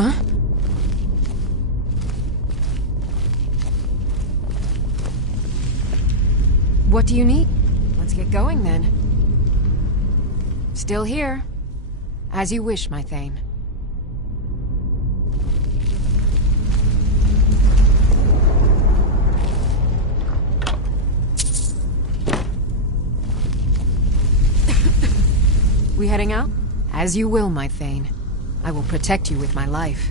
Huh? What do you need? Let's get going then. Still here. As you wish, my Thane. We heading out? As you will, my Thane. I will protect you with my life.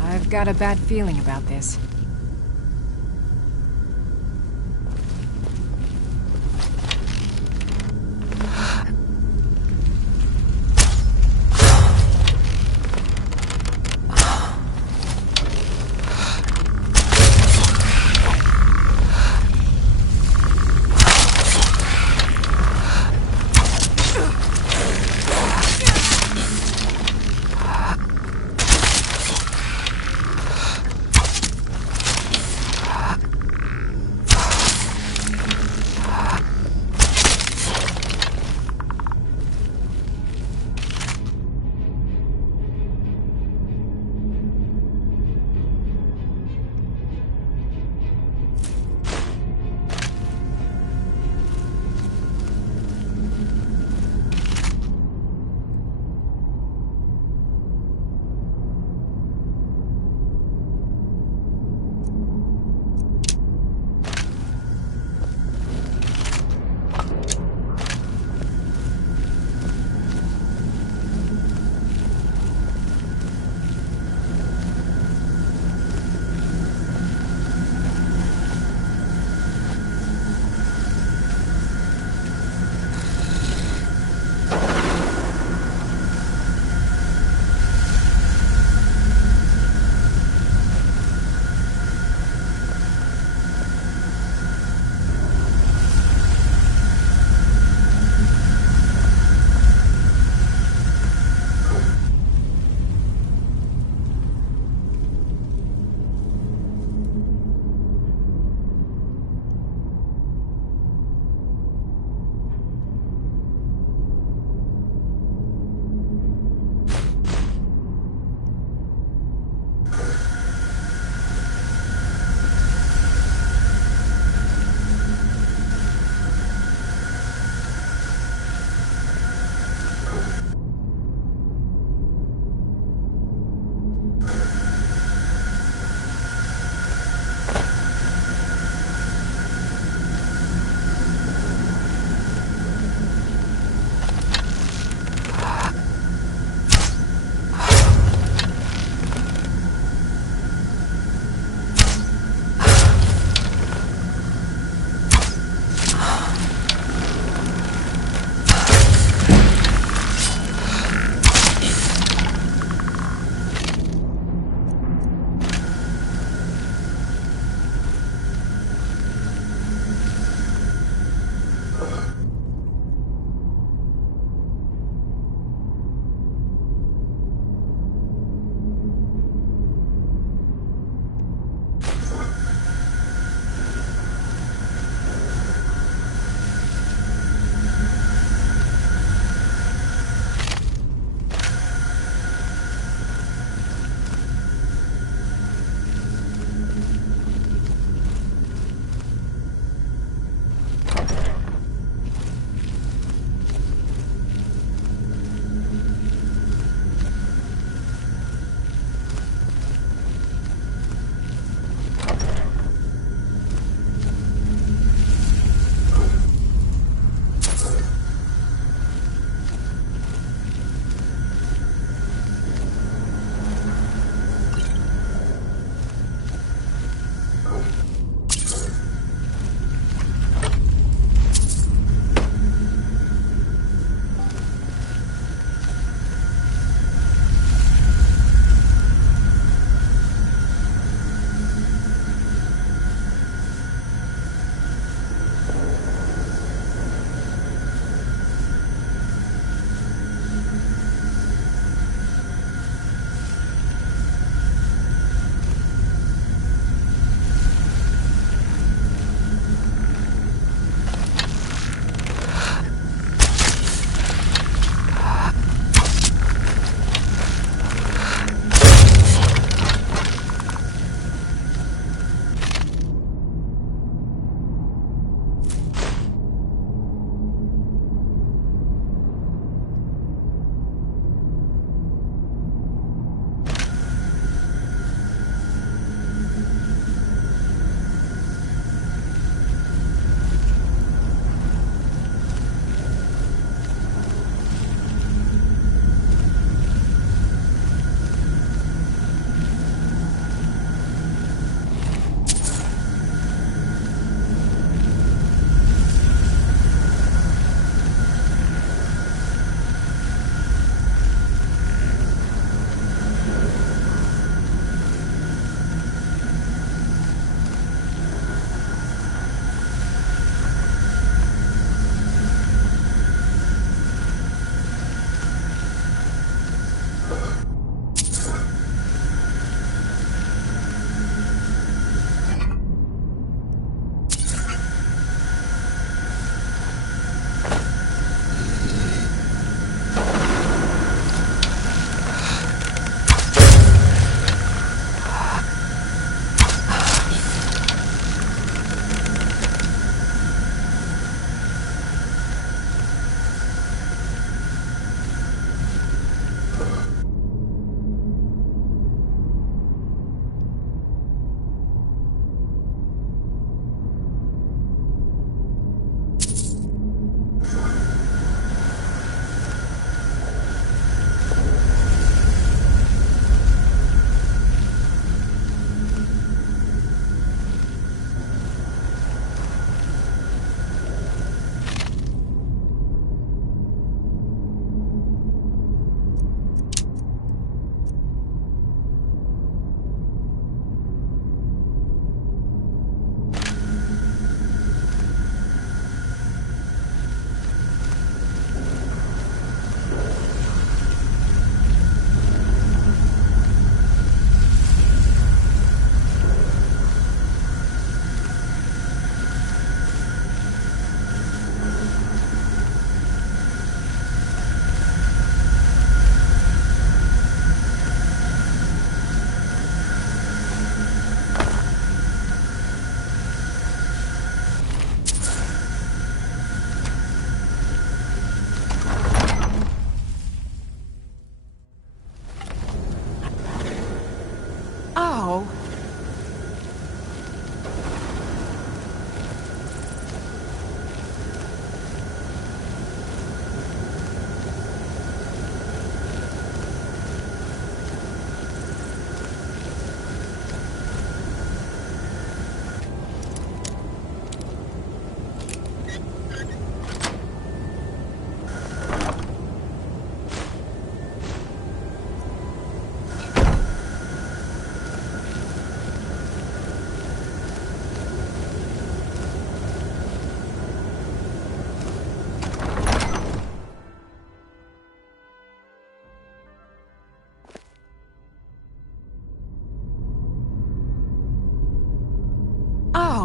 I've got a bad feeling about this.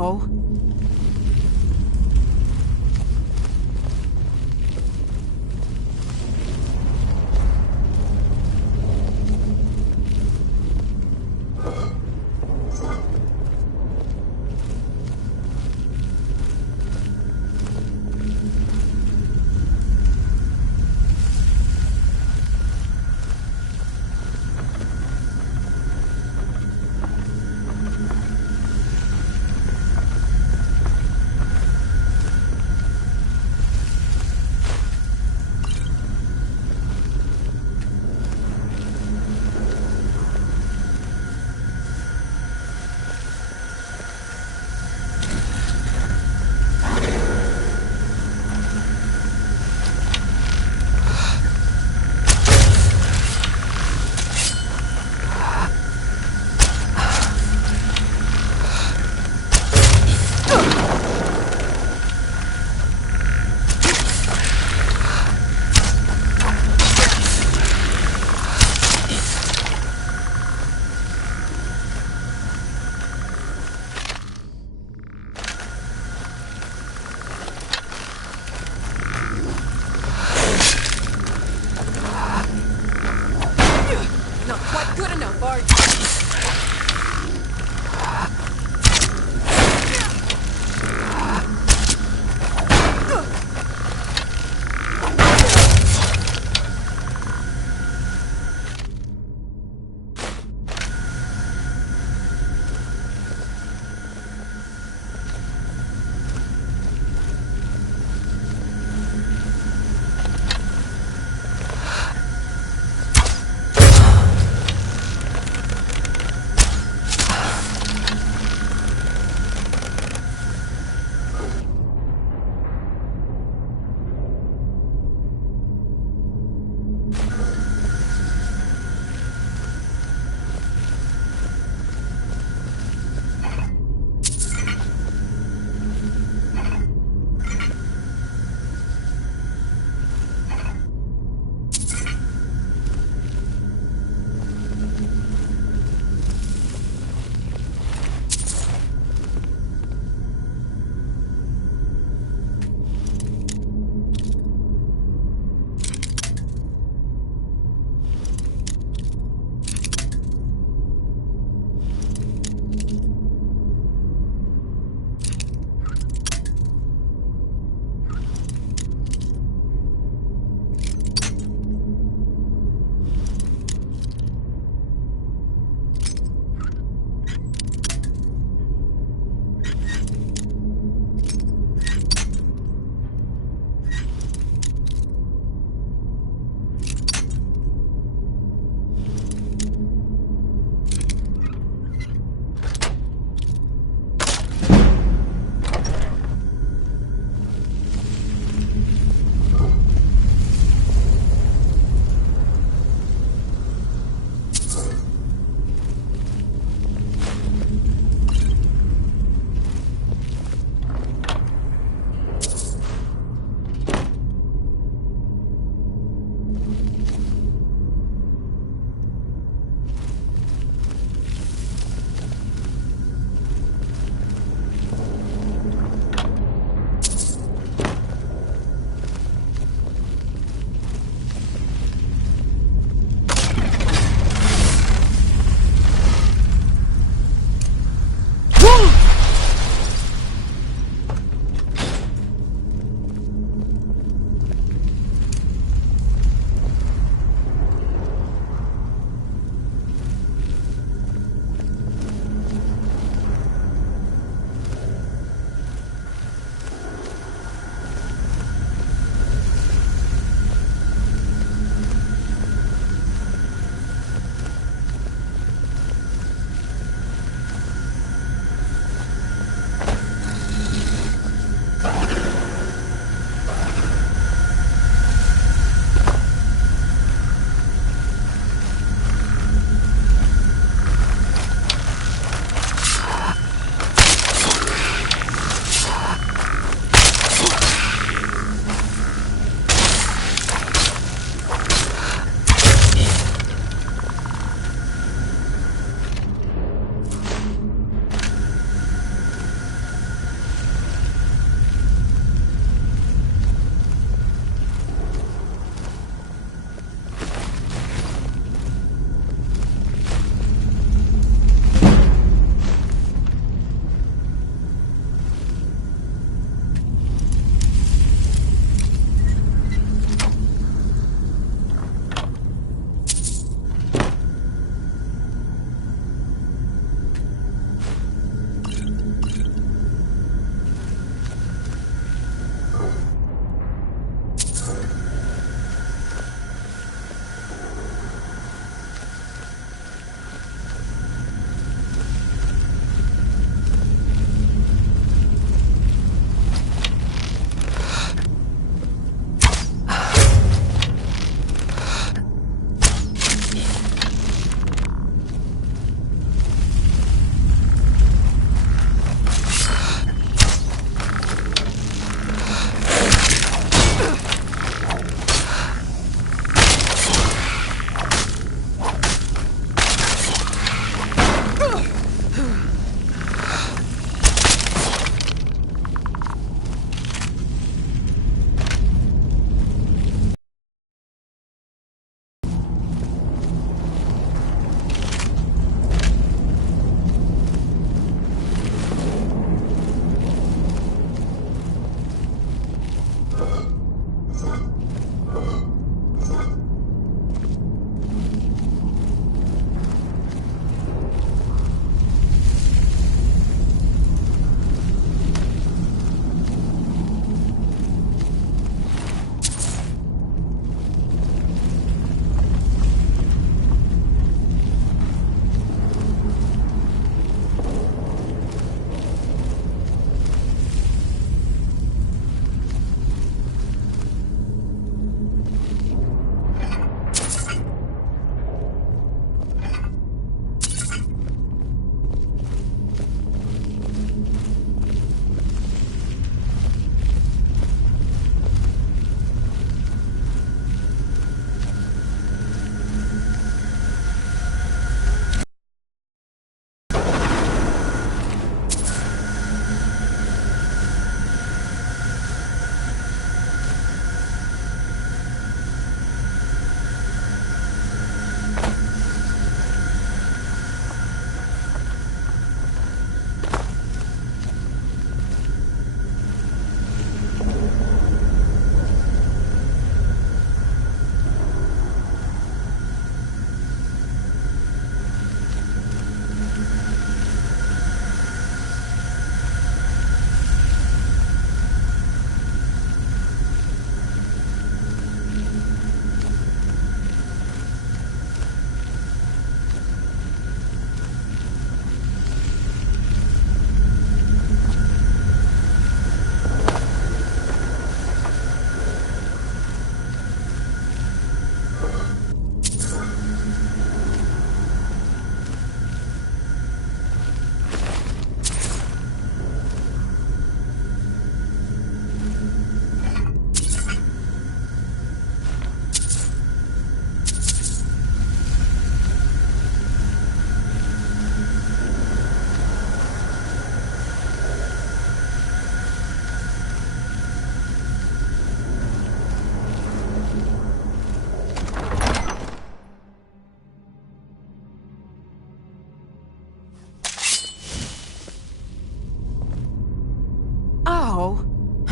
No. Not quite good enough, are you?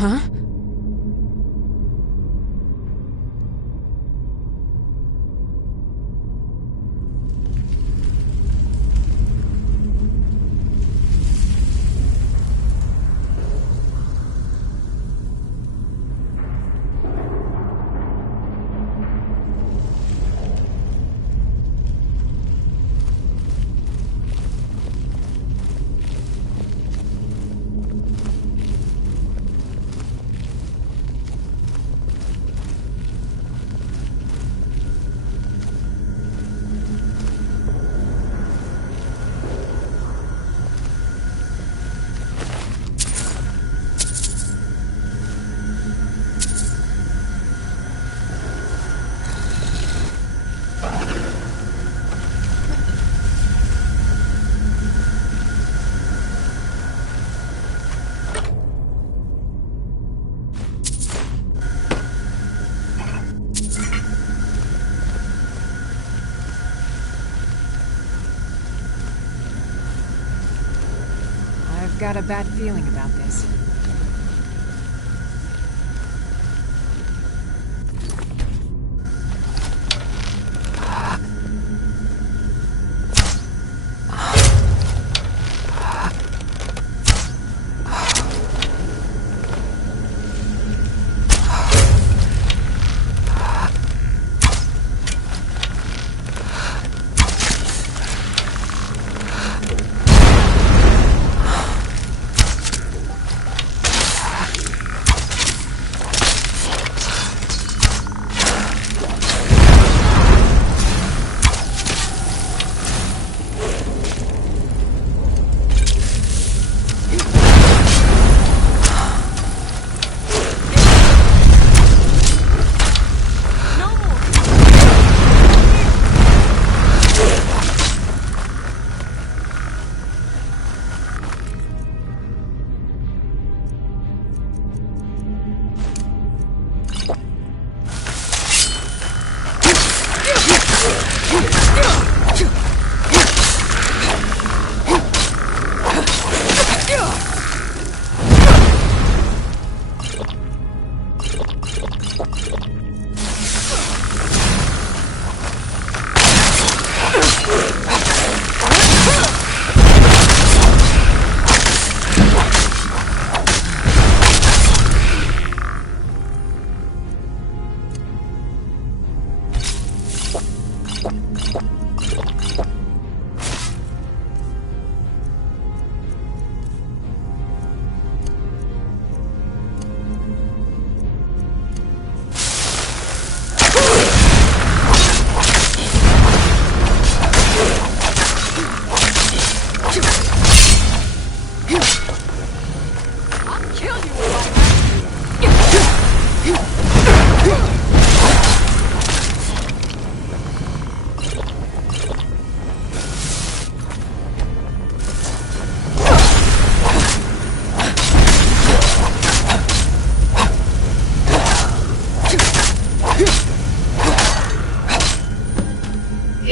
Huh? I've got a bad feeling about this.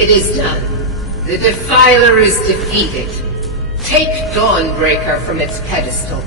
It is done. The Defiler is defeated. Take Dawnbreaker from its pedestal.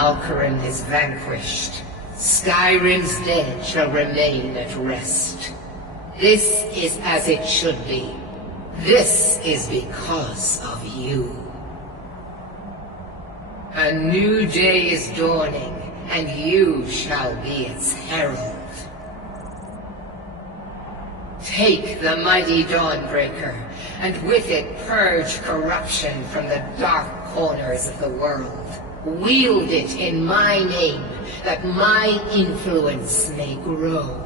Malkaran is vanquished, Skyrim's dead shall remain at rest. This is as it should be. This is because of you. A new day is dawning, and you shall be its herald. Take the mighty Dawnbreaker, and with it purge corruption from the dark corners of the world. Wield it in my name, that my influence may grow.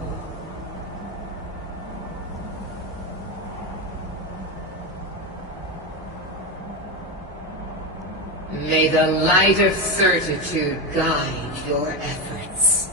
May the light of certitude guide your efforts.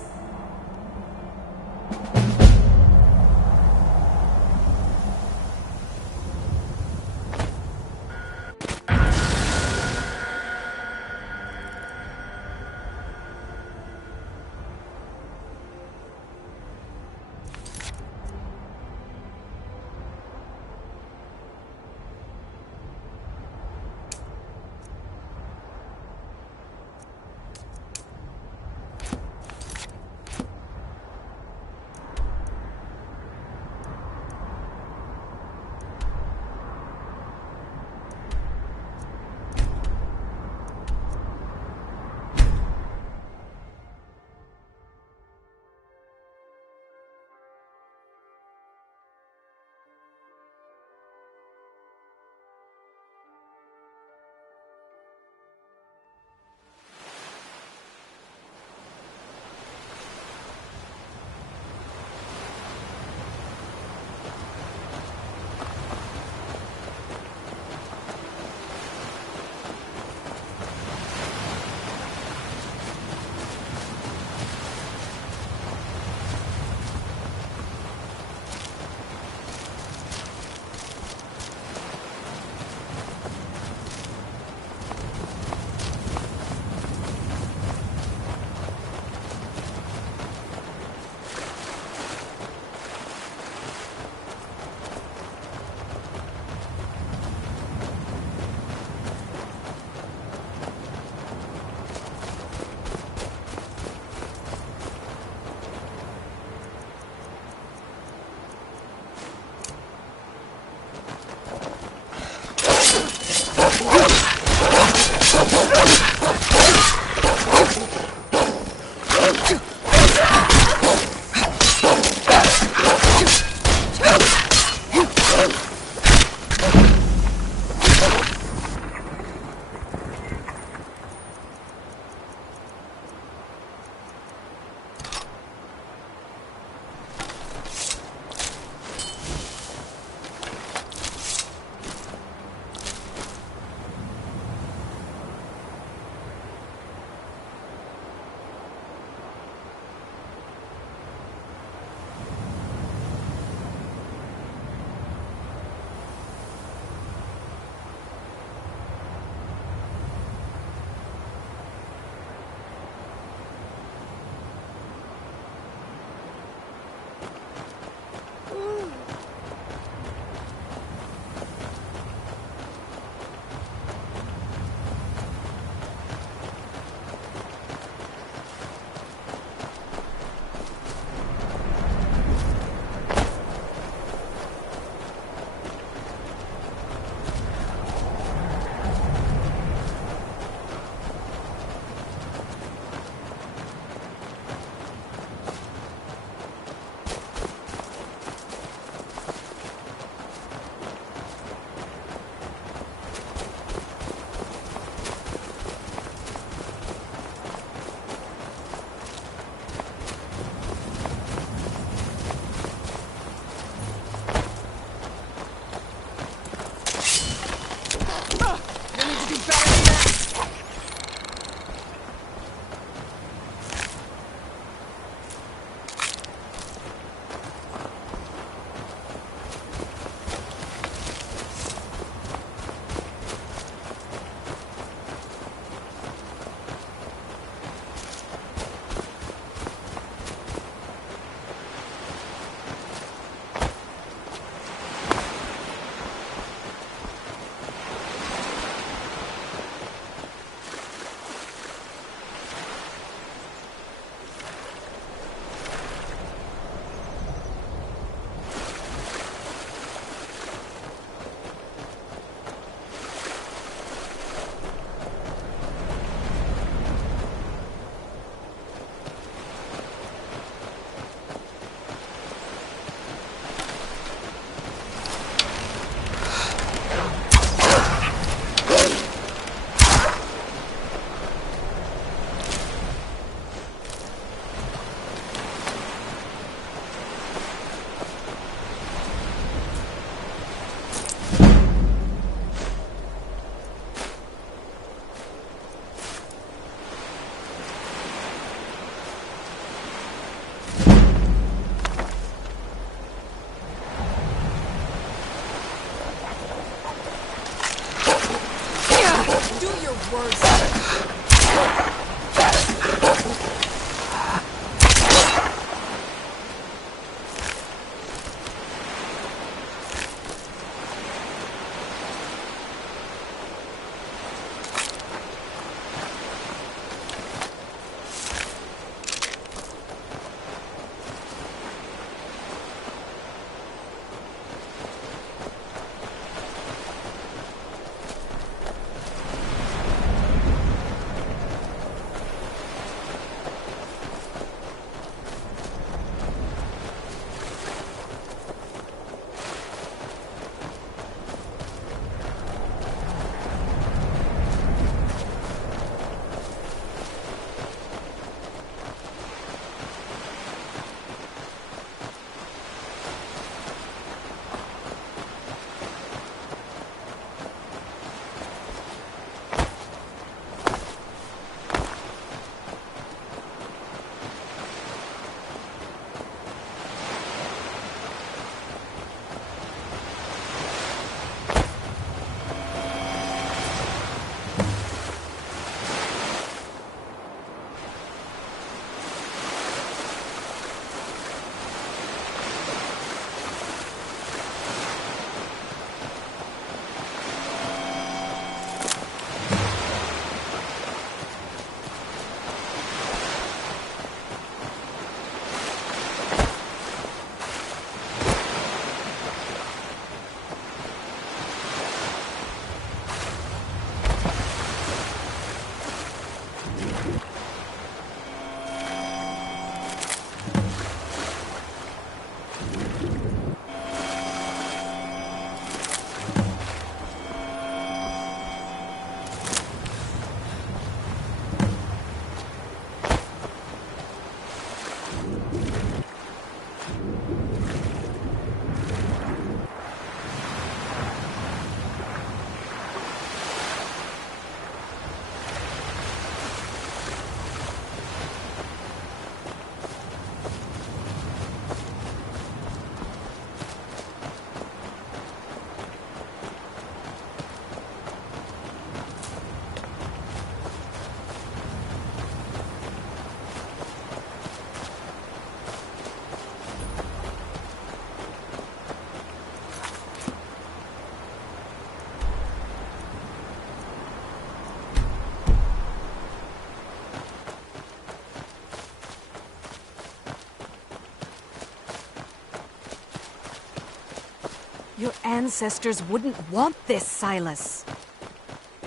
Your ancestors wouldn't want this, Silas.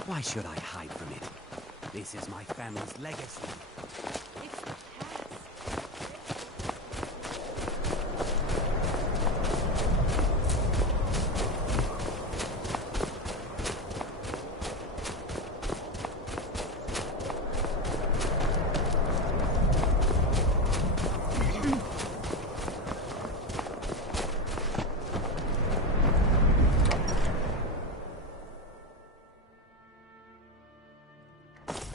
Why should I hide from it? This is my family's legacy.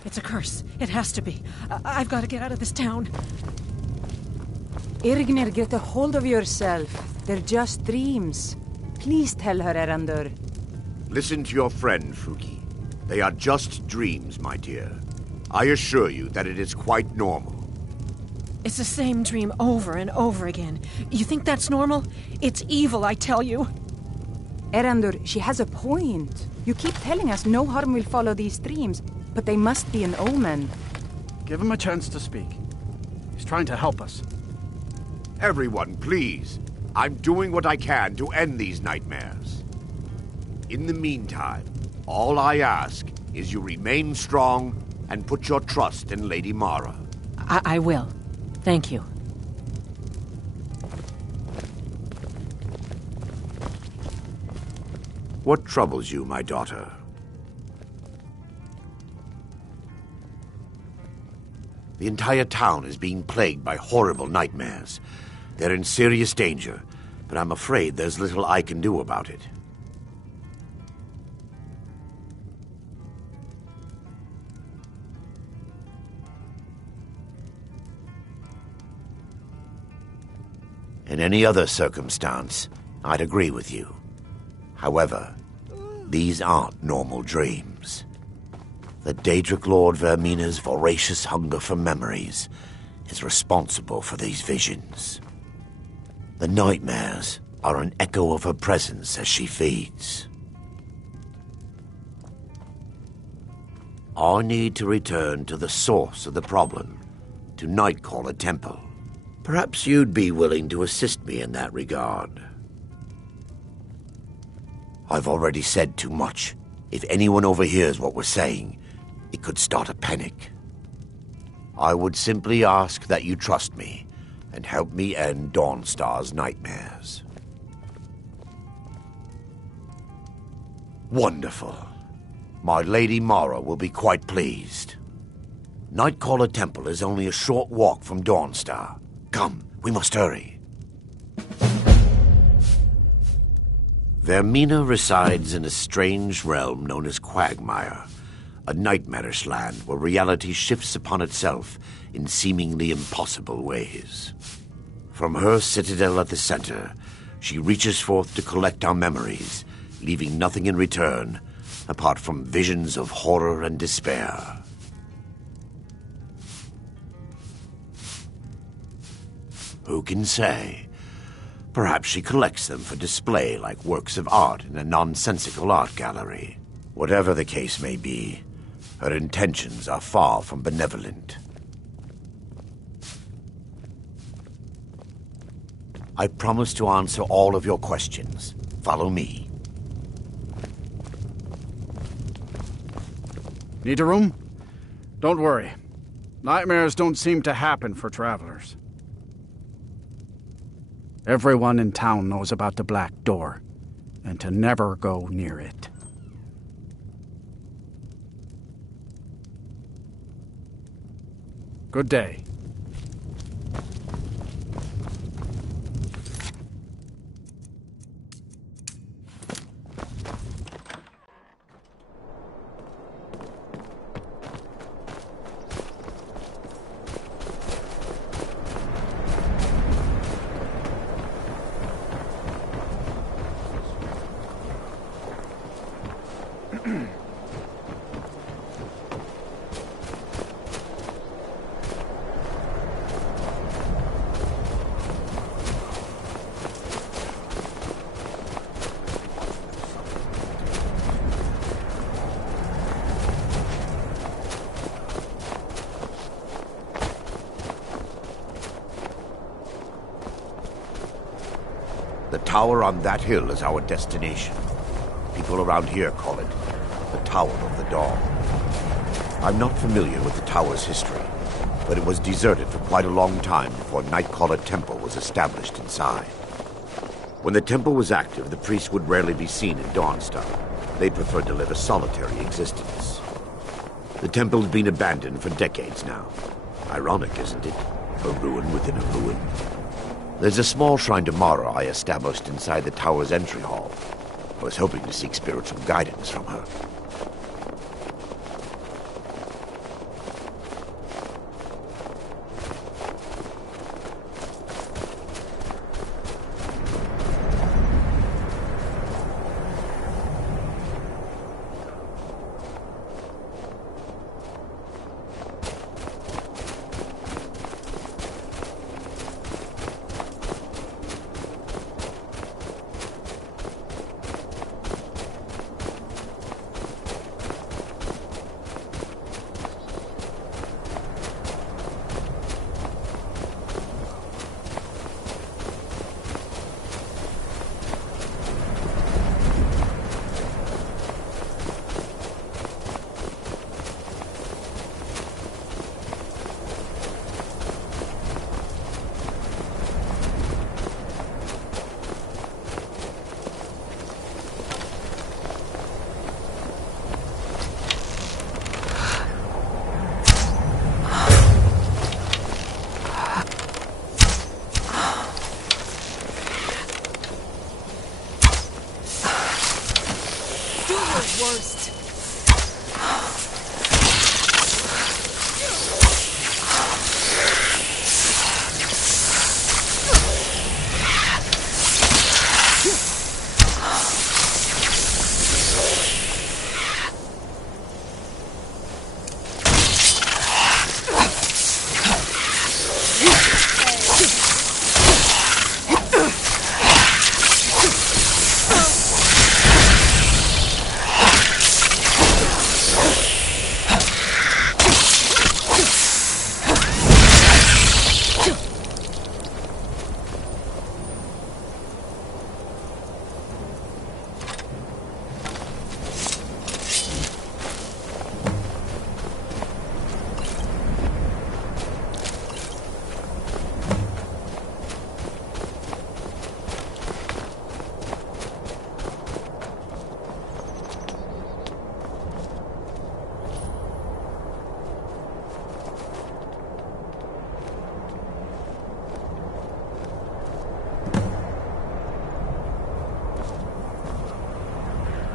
It's a curse. It has to be. I've got to get out of this town. Irgnir, get a hold of yourself. They're just dreams. Please tell her, Erandur. Listen to your friend, Fuki. They are just dreams, my dear. I assure you that it is quite normal. It's the same dream over and over again. You think that's normal? It's evil, I tell you. Erandur, she has a point. You keep telling us no harm will follow these dreams, but they must be an omen. Give him a chance to speak. He's trying to help us. Everyone, please. I'm doing what I can to end these nightmares. In the meantime, all I ask is you remain strong and put your trust in Lady Mara. I will. Thank you. What troubles you, my daughter? The entire town is being plagued by horrible nightmares. They're in serious danger, but I'm afraid there's little I can do about it. In any other circumstance, I'd agree with you. However, these aren't normal dreams. The Daedric Lord Vermina's voracious hunger for memories is responsible for these visions. The nightmares are an echo of her presence as she feeds. I need to return to the source of the problem, to Nightcaller Temple. Perhaps you'd be willing to assist me in that regard. I've already said too much. If anyone overhears what we're saying, it could start a panic. I would simply ask that you trust me and help me end Dawnstar's nightmares. Wonderful. My Lady Mara will be quite pleased. Nightcaller Temple is only a short walk from Dawnstar. Come, we must hurry. Vermina resides in a strange realm known as Quagmire, a nightmarish land where reality shifts upon itself in seemingly impossible ways. From her citadel at the center, she reaches forth to collect our memories, leaving nothing in return apart from visions of horror and despair. Who can say? Perhaps she collects them for display like works of art in a nonsensical art gallery. Whatever the case may be, her intentions are far from benevolent. I promise to answer all of your questions. Follow me. Need a room? Don't worry. Nightmares don't seem to happen for travelers. Everyone in town knows about the Black Door, and to never go near it. Good day. The tower on that hill is our destination. People around here call it the Tower of the Dawn. I'm not familiar with the tower's history, but it was deserted for quite a long time before Nightcaller Temple was established inside. When the temple was active, the priests would rarely be seen in Dawnstar. They preferred to live a solitary existence. The temple's been abandoned for decades now. Ironic, isn't it? A ruin within a ruin. There's a small shrine to Mara I established inside the tower's entry hall. I was hoping to seek spiritual guidance from her. Worst.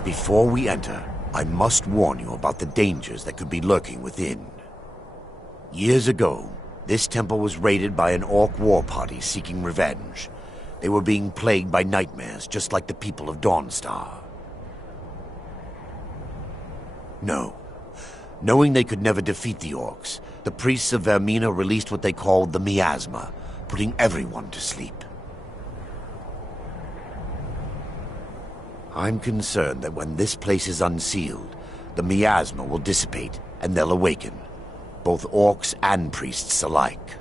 Before we enter, I must warn you about the dangers that could be lurking within. Years ago, this temple was raided by an orc war party seeking revenge. They were being plagued by nightmares, just like the people of Dawnstar. No. Knowing they could never defeat the orcs, the priests of Vermina released what they called the miasma, putting everyone to sleep. I'm concerned that when this place is unsealed, the miasma will dissipate and they'll awaken, both orcs and priests alike.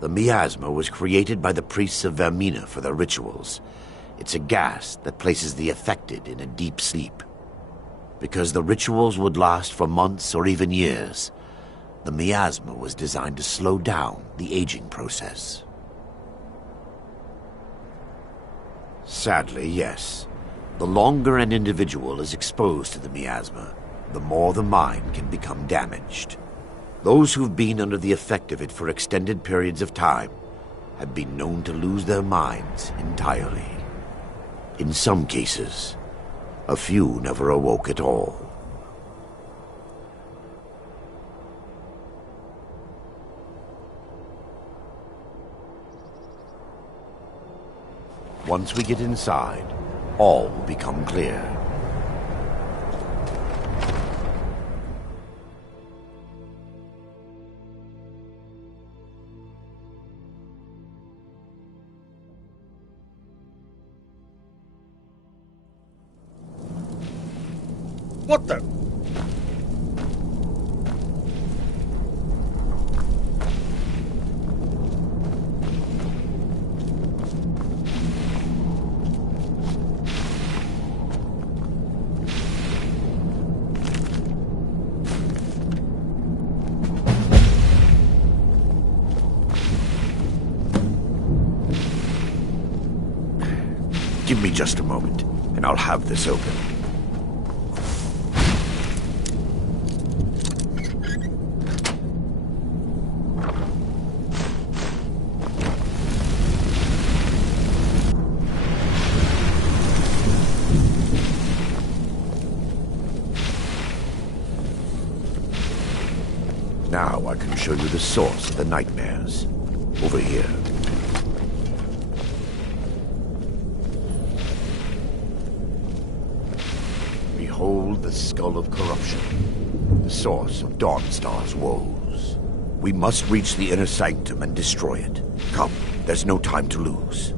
The miasma was created by the priests of Vermina for their rituals. It's a gas that places the affected in a deep sleep. Because the rituals would last for months or even years, the miasma was designed to slow down the aging process. Sadly, yes. The longer an individual is exposed to the miasma, the more the mind can become damaged. Those who've been under the effect of it for extended periods of time have been known to lose their minds entirely. In some cases, a few never awoke at all. Once we get inside, all will become clear. What the? Give me just a moment, and I'll have this open. Now I can show you the source of the nightmares. Over here. Behold the Skull of Corruption, the source of Dawnstar's woes. We must reach the inner sanctum and destroy it. Come, there's no time to lose.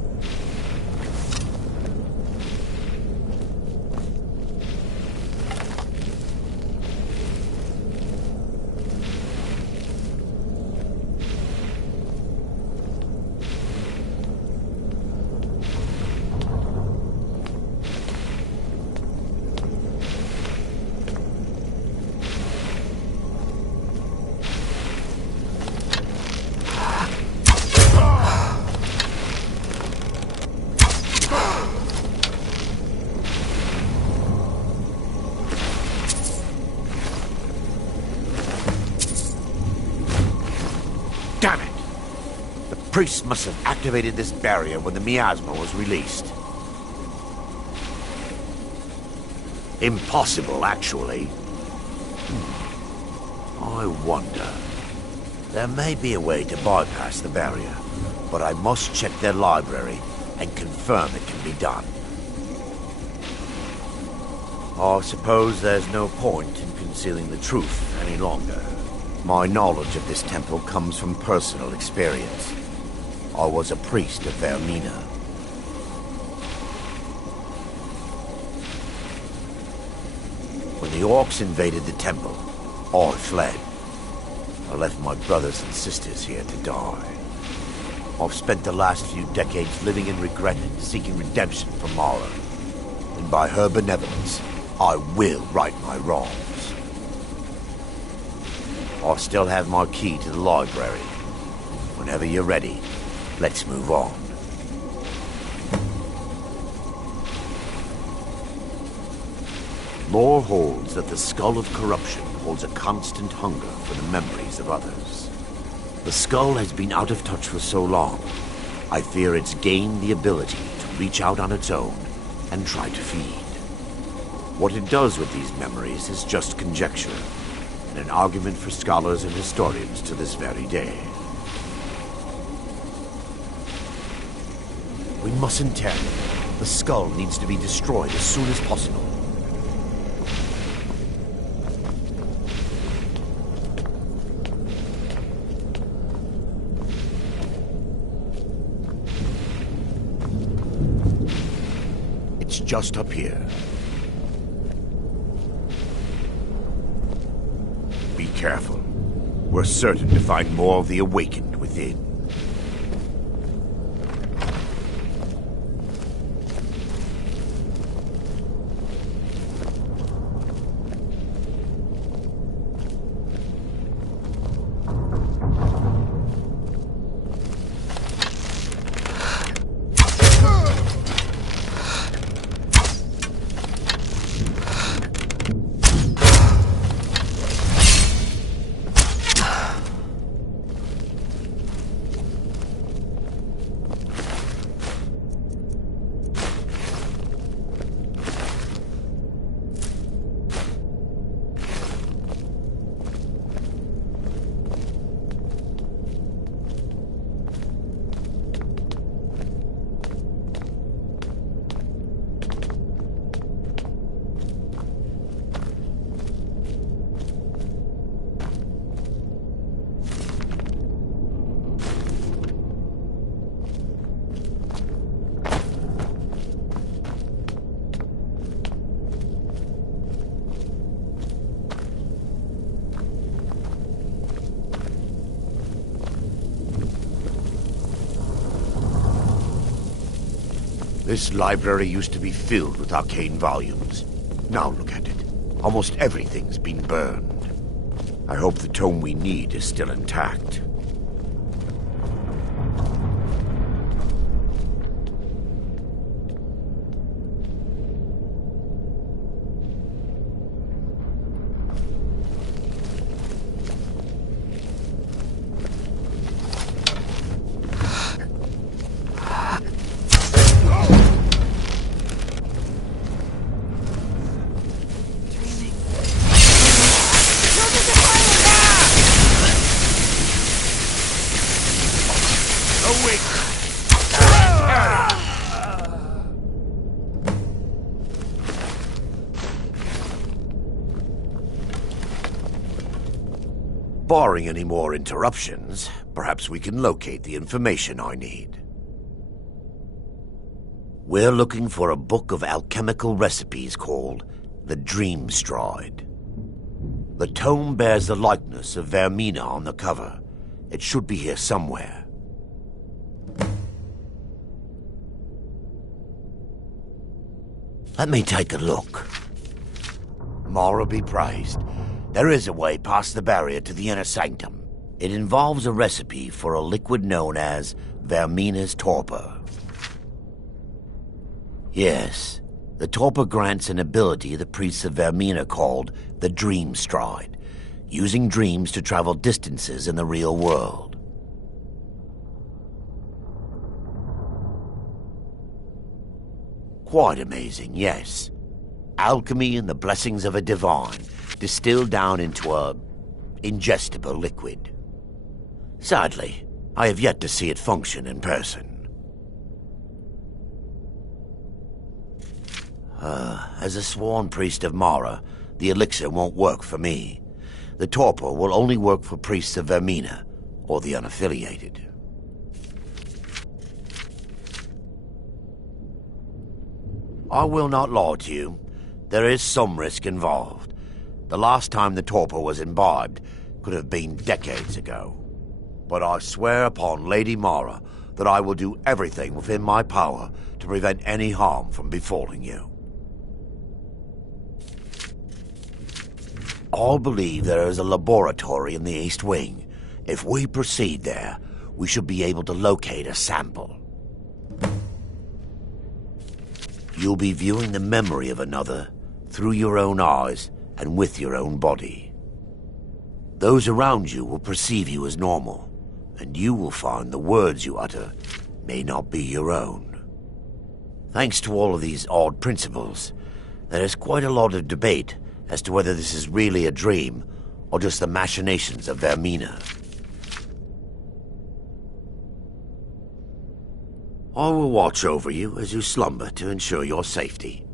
Damn it! The priest must have activated this barrier when the miasma was released. Impossible, actually. I wonder. There may be a way to bypass the barrier, but I must check their library and confirm it can be done. I suppose there's no point in concealing the truth any longer. My knowledge of this temple comes from personal experience. I was a priest of Vermina. When the orcs invaded the temple, I fled. I left my brothers and sisters here to die. I've spent the last few decades living in regret and seeking redemption from Mara. And by her benevolence, I will right my wrongs. I still have my key to the library. Whenever you're ready, let's move on. Lore holds that the Skull of Corruption holds a constant hunger for the memories of others. The skull has been out of touch for so long, I fear it's gained the ability to reach out on its own and try to feed. What it does with these memories is just conjecture, and an argument for scholars and historians to this very day. We mustn't tarry. The skull needs to be destroyed as soon as possible. It's just up here. Be careful. We're certain to find more of the awakened within. This library used to be filled with arcane volumes. Now look at it. Almost everything's been burned. I hope the tome we need is still intact. Barring any more interruptions, perhaps we can locate the information I need. We're looking for a book of alchemical recipes called the Dream Stride. The tome bears the likeness of Vermina on the cover. It should be here somewhere. Let me take a look. Mara be praised. There is a way past the barrier to the inner sanctum. It involves a recipe for a liquid known as Vermina's torpor. Yes, the torpor grants an ability the priests of Vermina called the Dream Stride, using dreams to travel distances in the real world. Quite amazing, yes. Alchemy and the blessings of a divine, distilled down into a ingestible liquid. Sadly, I have yet to see it function in person. As a sworn priest of Mara, the elixir won't work for me. The torpor will only work for priests of Vermina, or the unaffiliated. I will not lie to you. There is some risk involved. The last time the torpor was imbibed could have been decades ago. But I swear upon Lady Mara that I will do everything within my power to prevent any harm from befalling you. I believe there is a laboratory in the East Wing. If we proceed there, we should be able to locate a sample. You'll be viewing the memory of another through your own eyes and with your own body. Those around you will perceive you as normal, and you will find the words you utter may not be your own. Thanks to all of these odd principles, there is quite a lot of debate as to whether this is really a dream or just the machinations of Vermina. I will watch over you as you slumber to ensure your safety.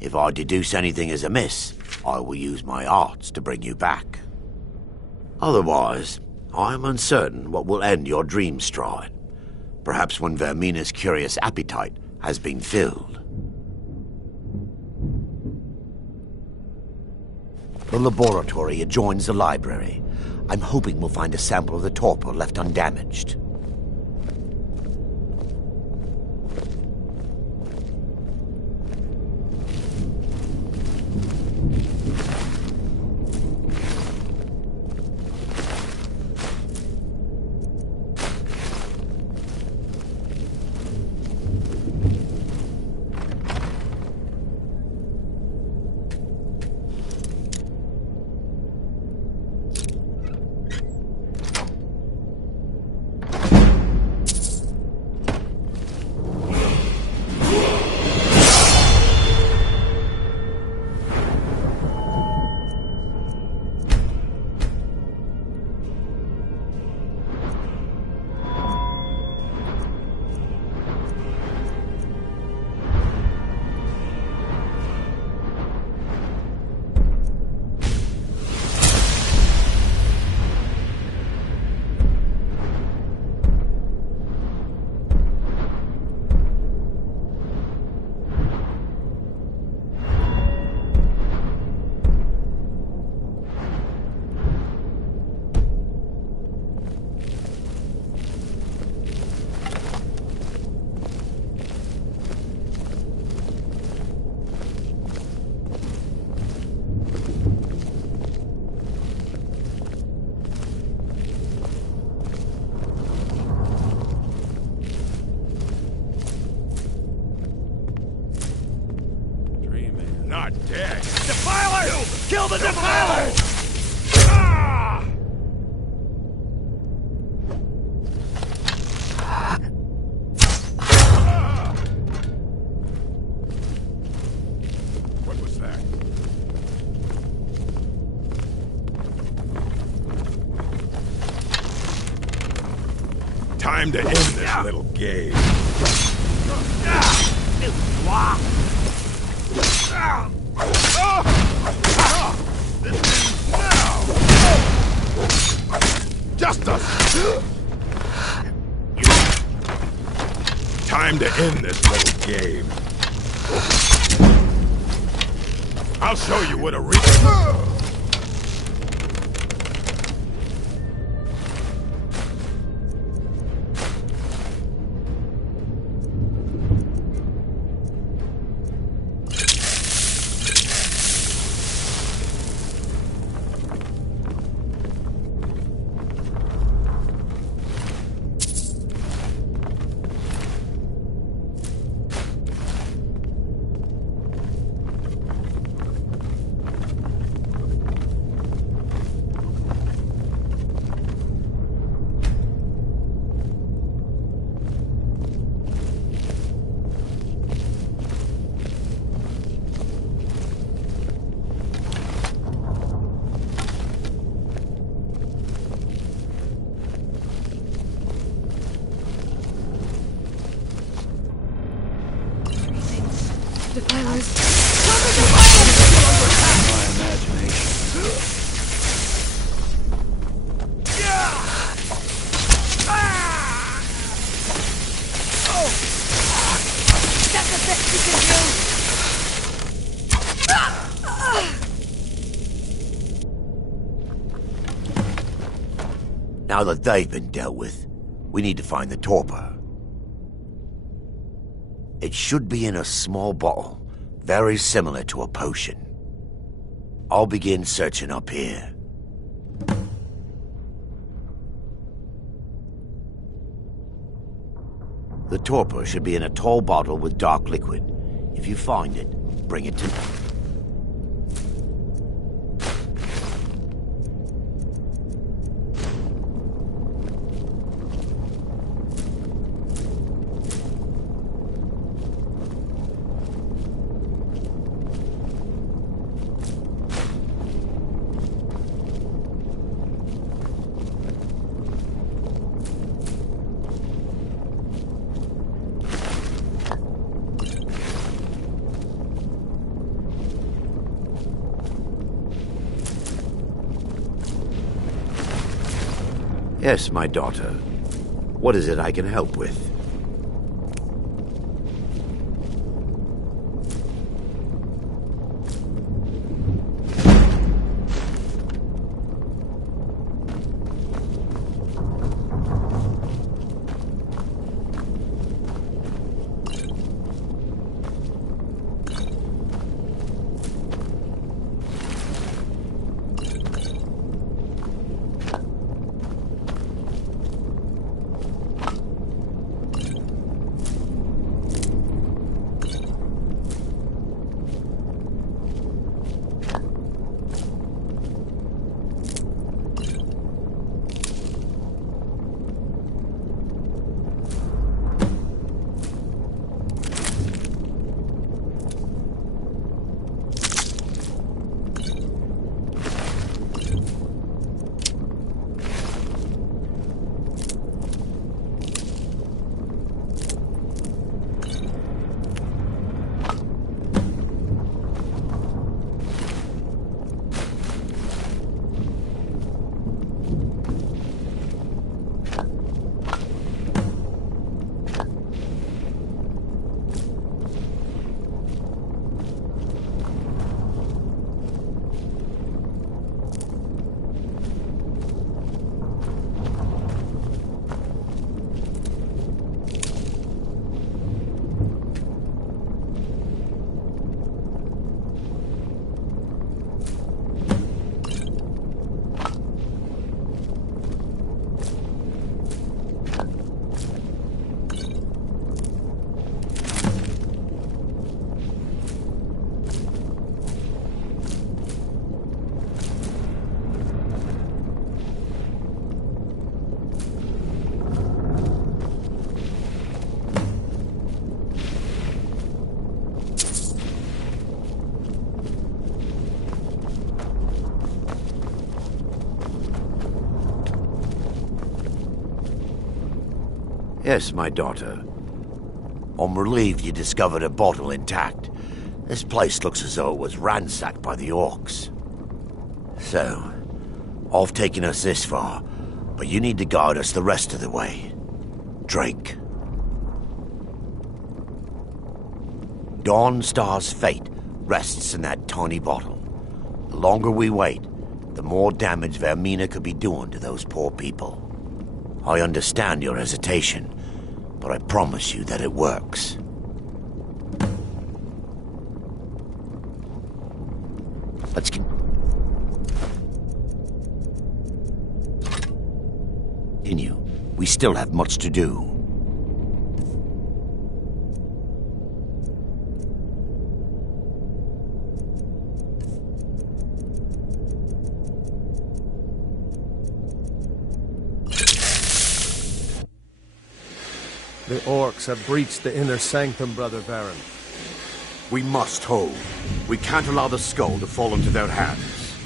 If I deduce anything is amiss, I will use my arts to bring you back. Otherwise, I am uncertain what will end your dream stride. Perhaps when Vermina's curious appetite has been filled. The laboratory adjoins the library. I'm hoping we'll find a sample of the torpor left undamaged. Not dead. Defilers! Kill the defilers! Ah! What was that? Time to end this little game. Justice! Time to end this little game. I'll show you what a real... Now that they've been dealt with, we need to find the torpor. It should be in a small bottle, very similar to a potion. I'll begin searching up here. The torpor should be in a tall bottle with dark liquid. If you find it, bring it to me. Yes, my daughter. What is it I can help with? Yes, my daughter. I'm relieved you discovered a bottle intact. This place looks as though it was ransacked by the orcs. So, I've taken us this far, but you need to guide us the rest of the way. Drink. Dawnstar's fate rests in that tiny bottle. The longer we wait, the more damage Vermina could be doing to those poor people. I understand your hesitation, but I promise you that it works. Let's continue. We still have much to do. The orcs have breached the inner sanctum, Brother Baron. We must hold. We can't allow the skull to fall into their hands.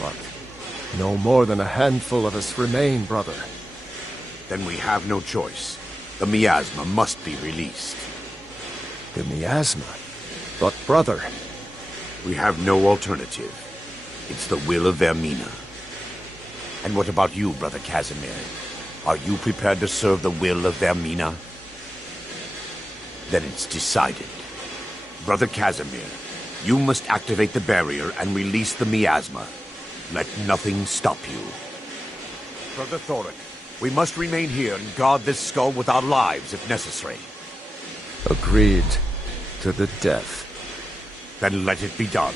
But no more than a handful of us remain, brother. Then we have no choice. The miasma must be released. The miasma? But, brother... We have no alternative. It's the will of Vermina. And what about you, Brother Casimir? Are you prepared to serve the will of Vermina? Then it's decided. Brother Casimir, you must activate the barrier and release the miasma. Let nothing stop you. Brother Thoric, we must remain here and guard this skull with our lives if necessary. Agreed. To the death. Then let it be done.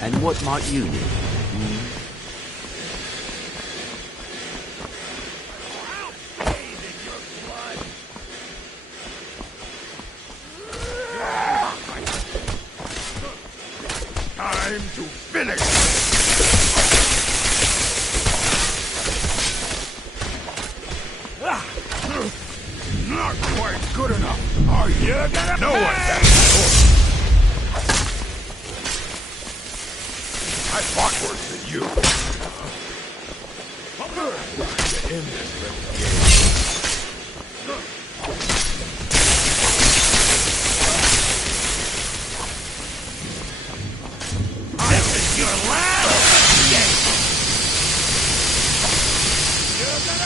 And what might you do? Time to finish! Not quite good enough. Are you gonna know what that's for? I fought worse than you. To end this little game. This is your last day. You're gonna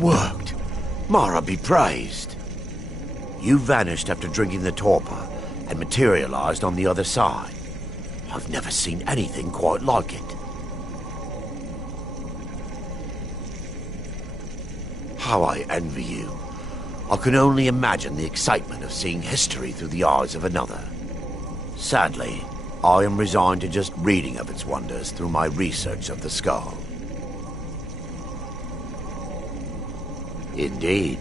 worked. Mara be praised. You vanished after drinking the torpor and materialized on the other side. I've never seen anything quite like it. How I envy you. I can only imagine the excitement of seeing history through the eyes of another. Sadly, I am resigned to just reading of its wonders through my research of the skull. Indeed.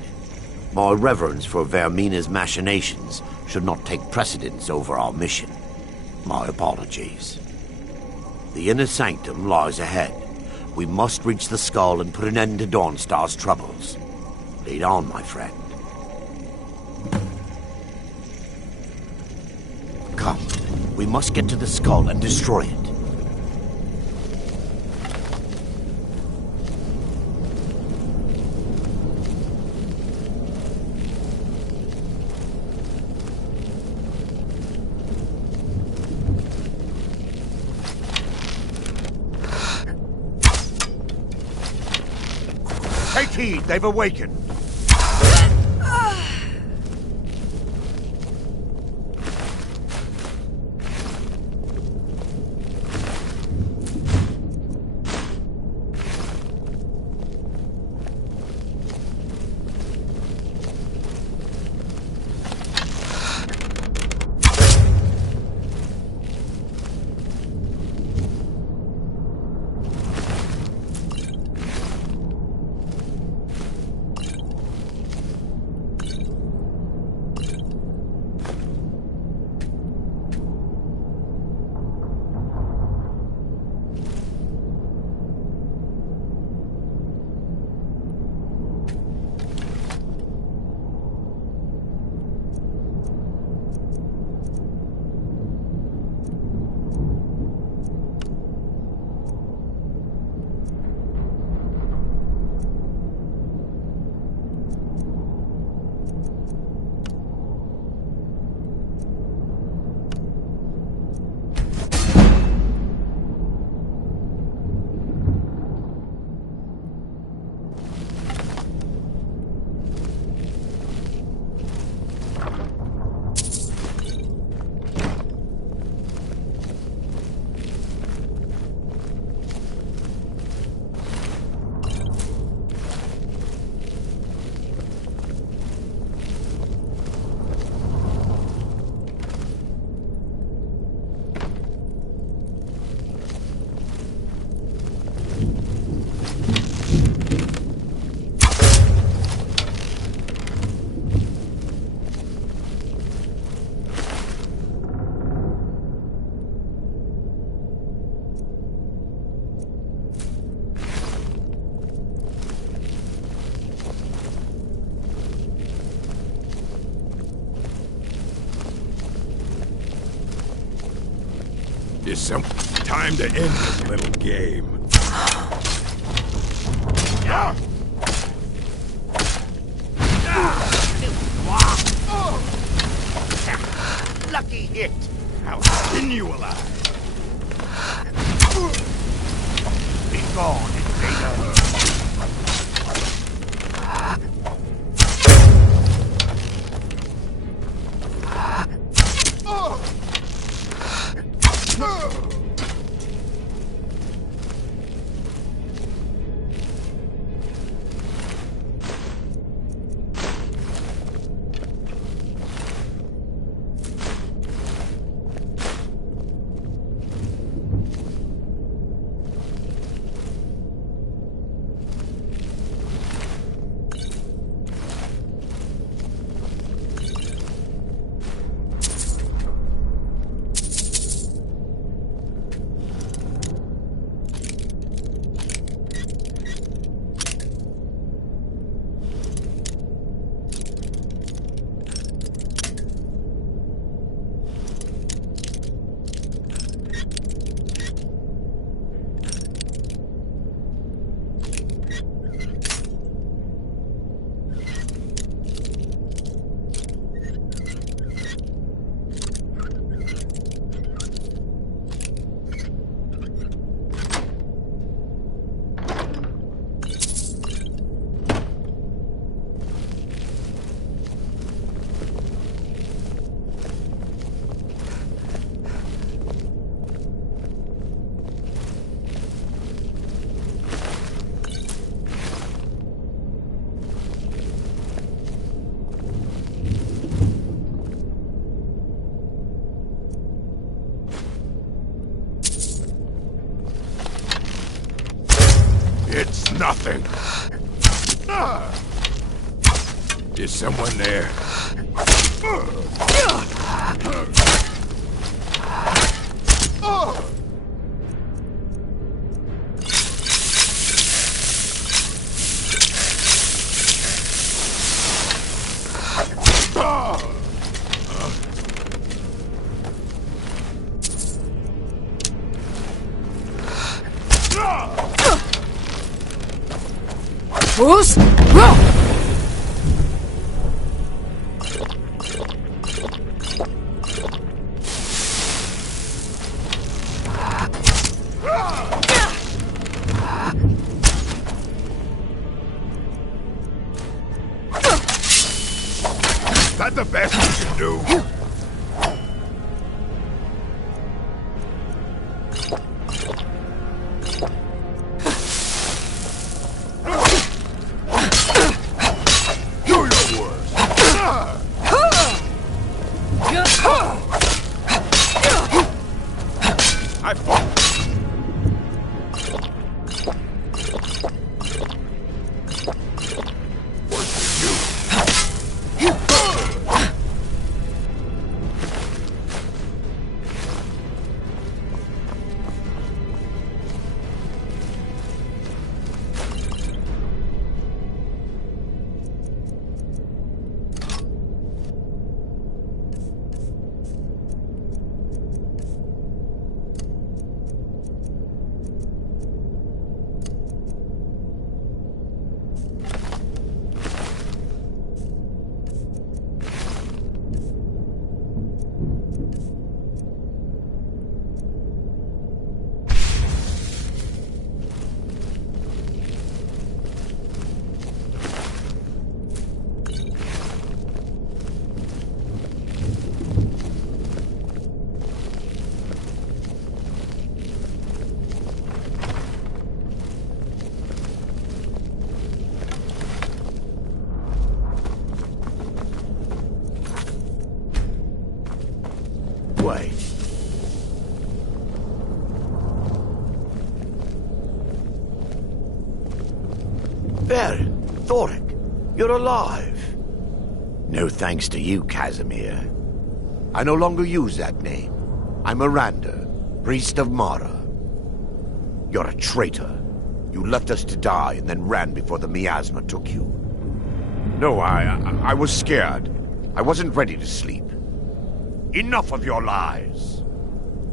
My reverence for Vermina's machinations should not take precedence over our mission. My apologies. The inner sanctum lies ahead. We must reach the skull and put an end to Dawnstar's troubles. Lead on, my friend. Come, we must get to the skull and destroy it. Take heed, they've awakened. It's some time to end this little game. Lucky hit. I'll spin you alive. Be gone, invader. nothing. Is someone there? Bruce? That the best you can do? Do your worst. I fought. Wait. There, Thoric, you're alive. No thanks to you, Casimir. I no longer use that name. I'm Miranda, priest of Mara. You're a traitor. You left us to die and then ran before the miasma took you. No, I was scared. I wasn't ready to sleep. Enough of your lies!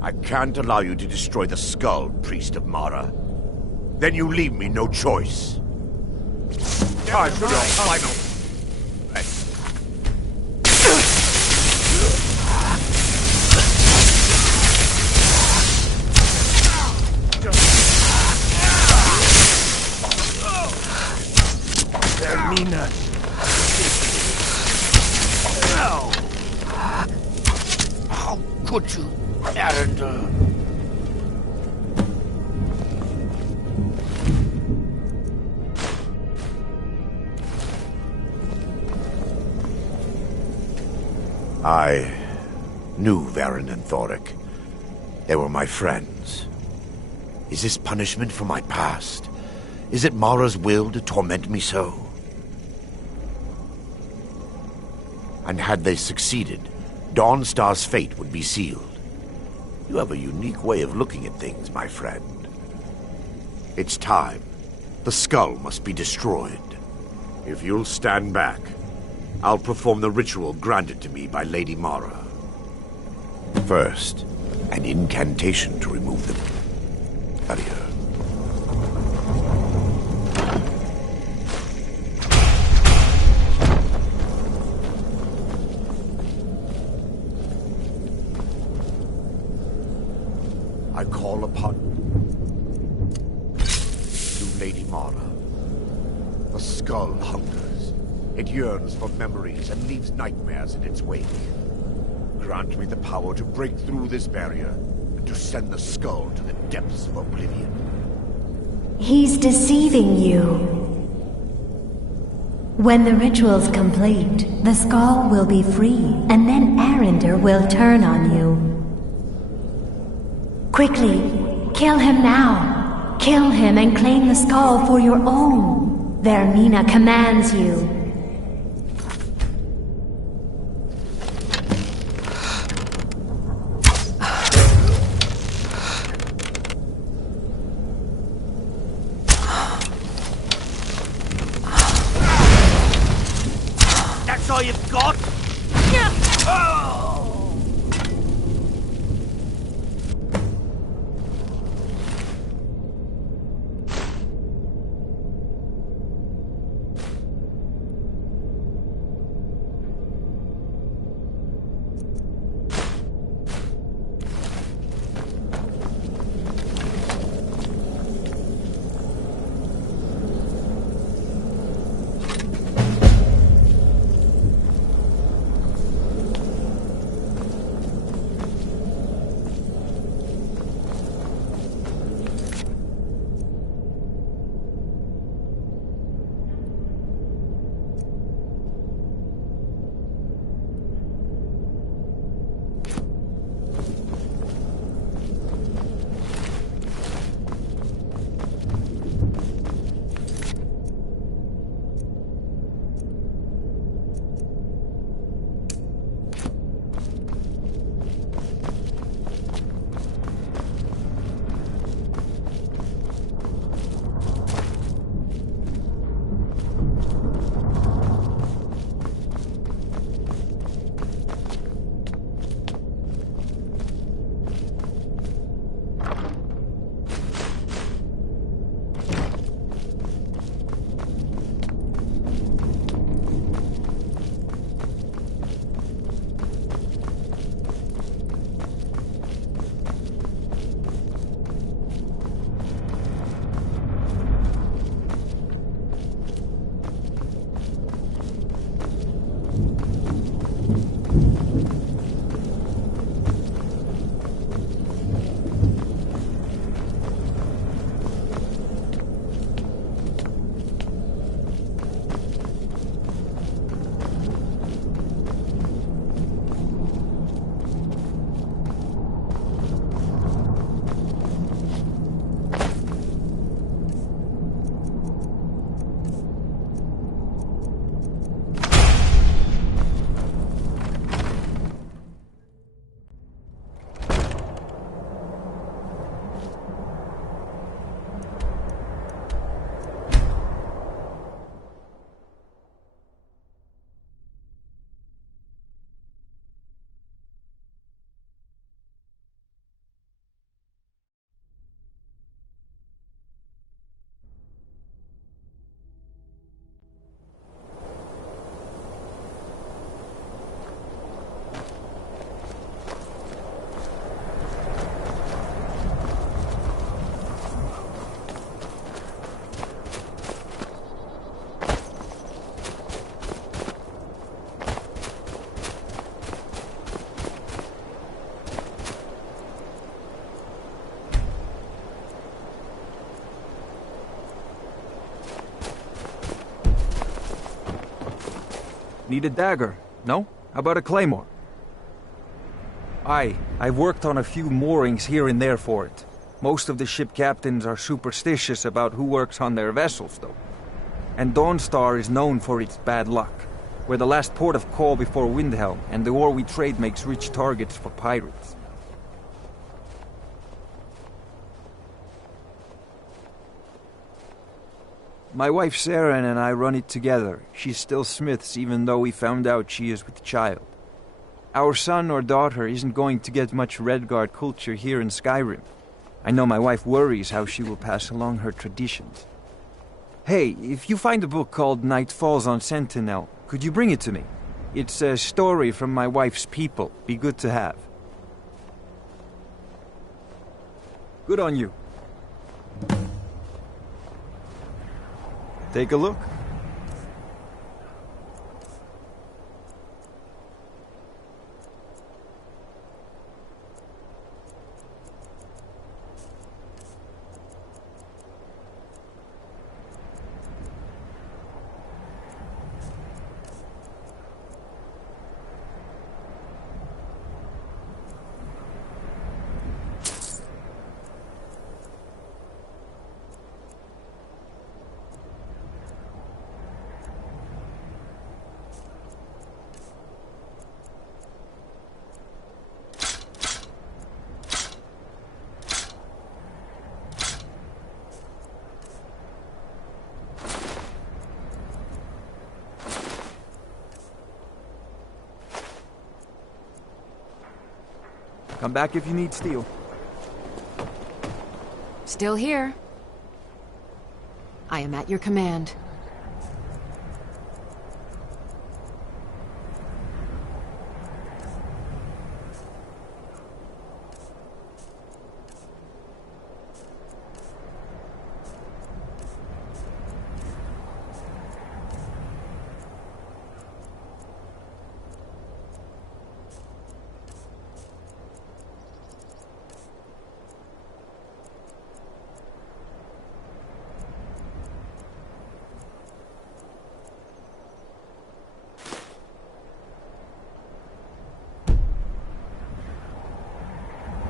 I can't allow you to destroy the skull, priest of Mara. Then you leave me no choice. Time for your final... Termina. How could you, Arender? I knew Varen and Thoric. They were my friends. Is this punishment for my past? Is it Mara's will to torment me so? And had they succeeded, Dawnstar's fate would be sealed. You have a unique way of looking at things, my friend. It's time. The skull must be destroyed. If you'll stand back, I'll perform the ritual granted to me by Lady Mara. First, an incantation to remove them. Barrier. I call upon you, Lady Mara. The skull hungers. It yearns for memories and leaves nightmares in its wake. Grant me the power to break through this barrier and to send the skull to the depths of oblivion. He's deceiving you. When the ritual's complete, the skull will be free, and then Arender will turn on you. Quickly, kill him now. Kill him and claim the skull for your own. Vermina commands you. That's all you've got? Need a dagger? No? How about a claymore? I've worked on a few moorings here and there for it. Most of the ship captains are superstitious about who works on their vessels, though. And Dawnstar is known for its bad luck. We're the last port of call before Windhelm, and the ore we trade makes rich targets for pirates. My wife Saren and I run it together. She's still Smith's even though we found out she is with child. Our son or daughter isn't going to get much Redguard culture here in Skyrim. I know my wife worries how she will pass along her traditions. Hey, if you find a book called Night Falls on Sentinel, could you bring it to me? It's a story from my wife's people. Be good to have. Good on you. Take a look. Come back if you need steel. Still here. I am at your command.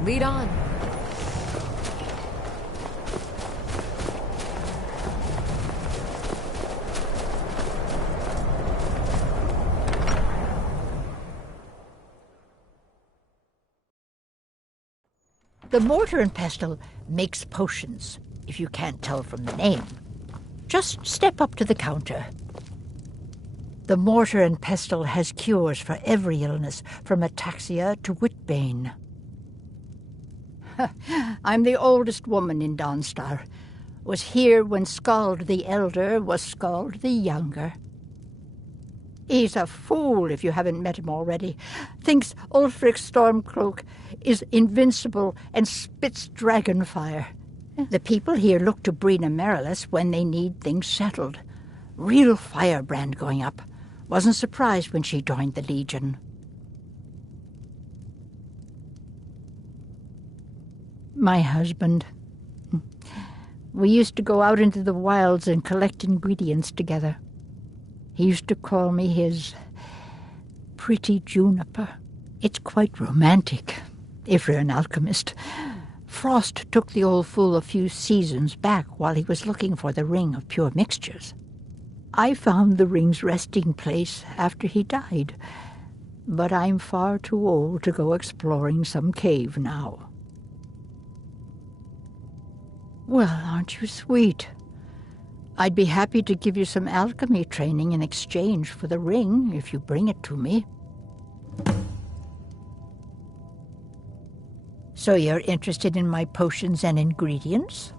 Lead on. The mortar and pestle makes potions, if you can't tell from the name. Just step up to the counter. The mortar and pestle has cures for every illness, from ataxia to whitbane. I'm the oldest woman in Dawnstar. Was here when Skald the Elder was Skald the Younger. He's a fool if you haven't met him already. Thinks Ulfric Stormcloak is invincible and spits dragon fire. The people here look to Brina Merilis when they need things settled. Real firebrand going up. Wasn't surprised when she joined the Legion. My husband. We used to go out into the wilds and collect ingredients together. He used to call me his pretty juniper. It's quite romantic, if you're an alchemist. Frost took the old fool a few seasons back while he was looking for the ring of pure mixtures. I found the ring's resting place after he died, but I'm far too old to go exploring some cave now. Well, aren't you sweet? I'd be happy to give you some alchemy training in exchange for the ring if you bring it to me. So you're interested in my potions and ingredients?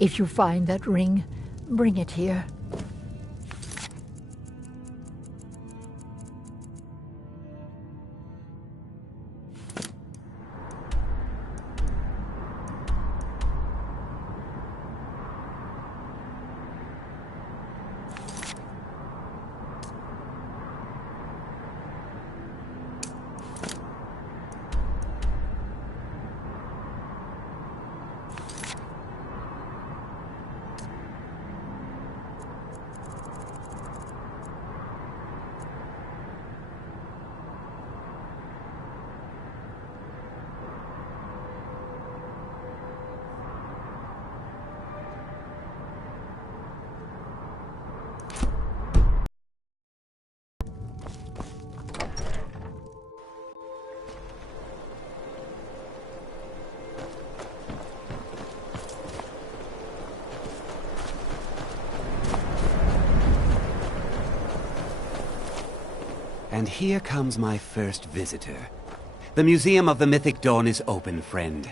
If you find that ring, bring it here. And here comes my first visitor. The Museum of the Mythic Dawn is open, friend.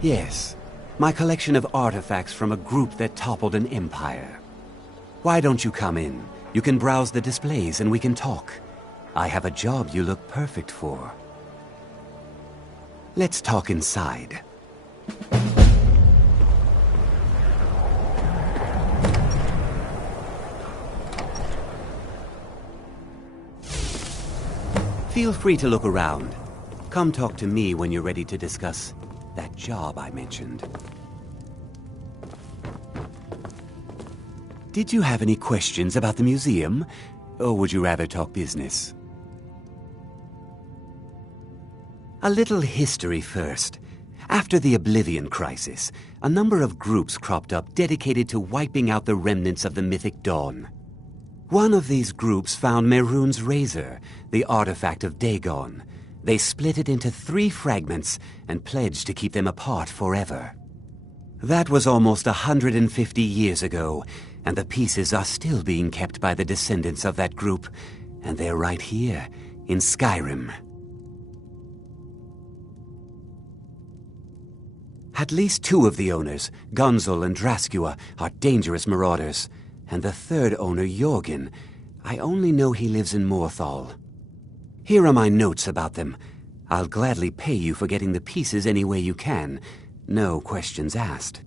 Yes, my collection of artifacts from a group that toppled an empire. Why don't you come in? You can browse the displays and we can talk. I have a job you look perfect for. Let's talk inside. Feel free to look around. Come talk to me when you're ready to discuss that job I mentioned. Did you have any questions about the museum, or would you rather talk business? A little history first. After the Oblivion Crisis, a number of groups cropped up dedicated to wiping out the remnants of the mythic Dawn. One of these groups found Mehrunes' razor, the artifact of Dagon. They split it into 3 fragments and pledged to keep them apart forever. That was almost 150 years ago, and the pieces are still being kept by the descendants of that group, and they're right here, in Skyrim. At least 2 of the owners, Gunzel and Draskua, are dangerous marauders, and the 3rd owner, Jorgen, I only know he lives in Morthal. Here are my notes about them. I'll gladly pay you for getting the pieces any way you can. No questions asked.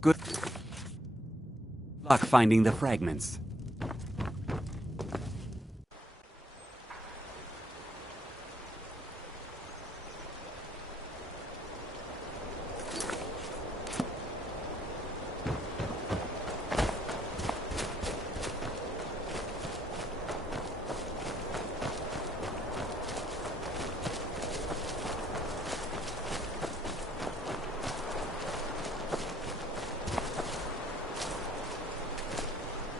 Good luck finding the fragments.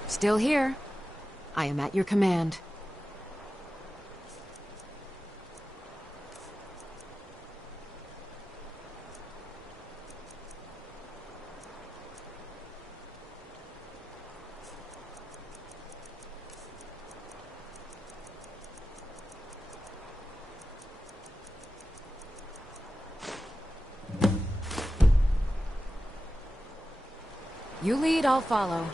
Still here. I am at your command. You lead, I'll follow.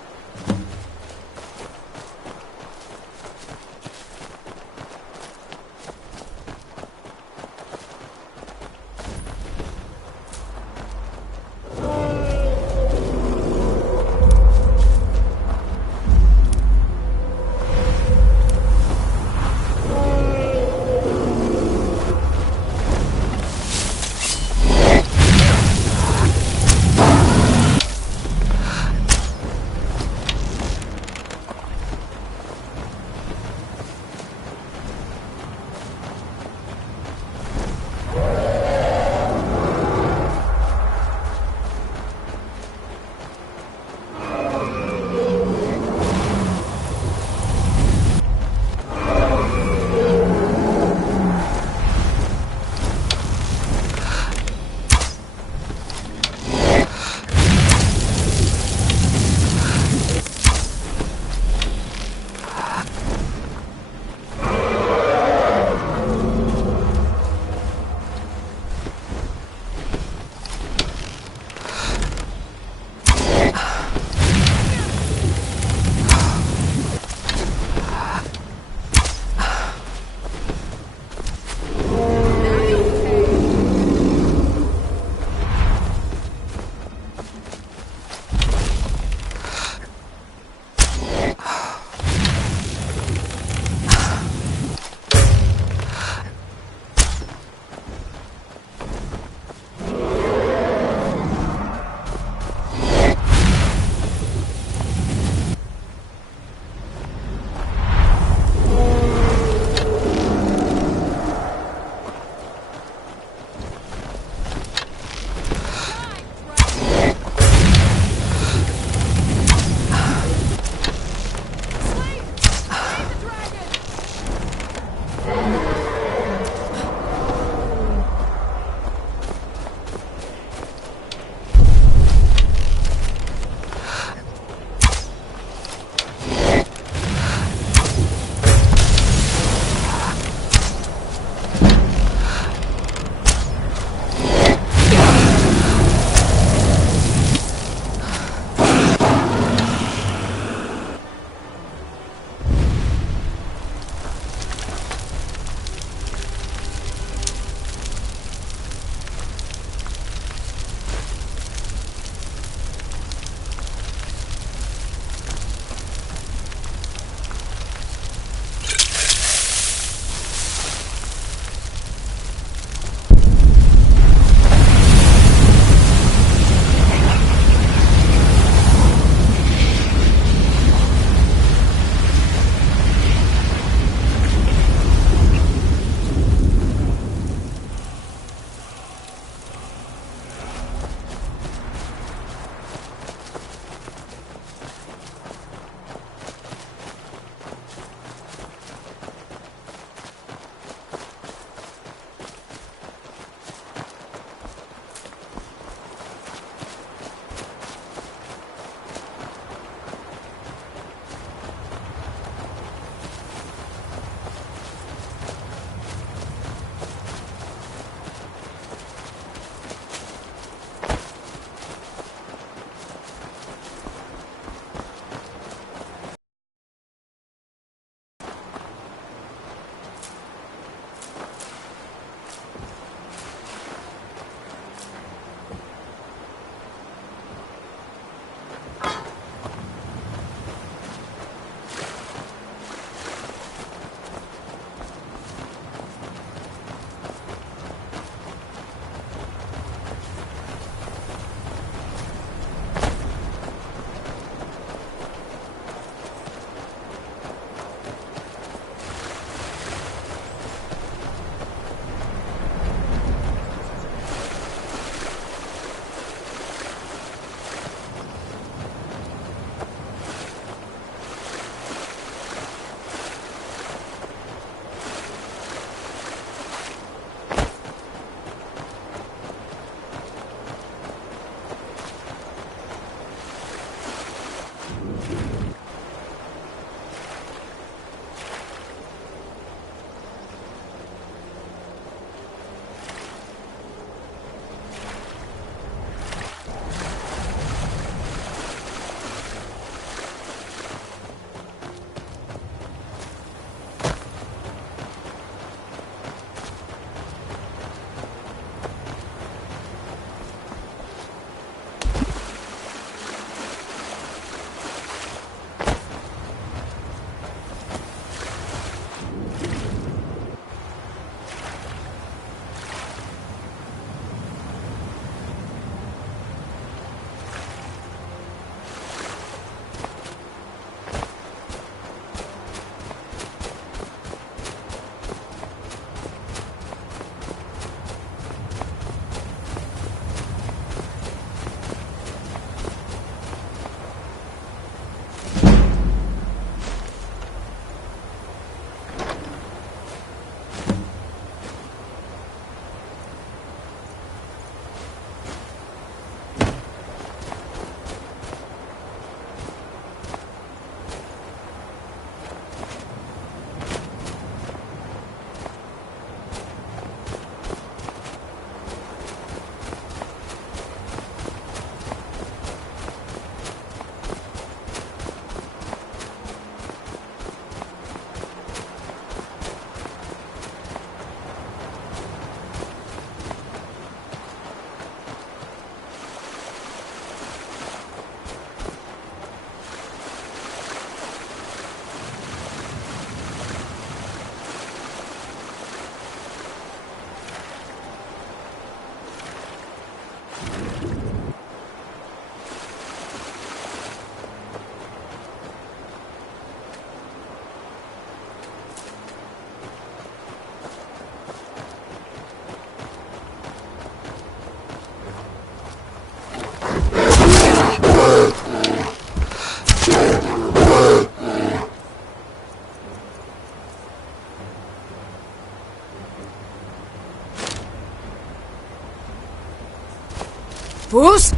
Fools!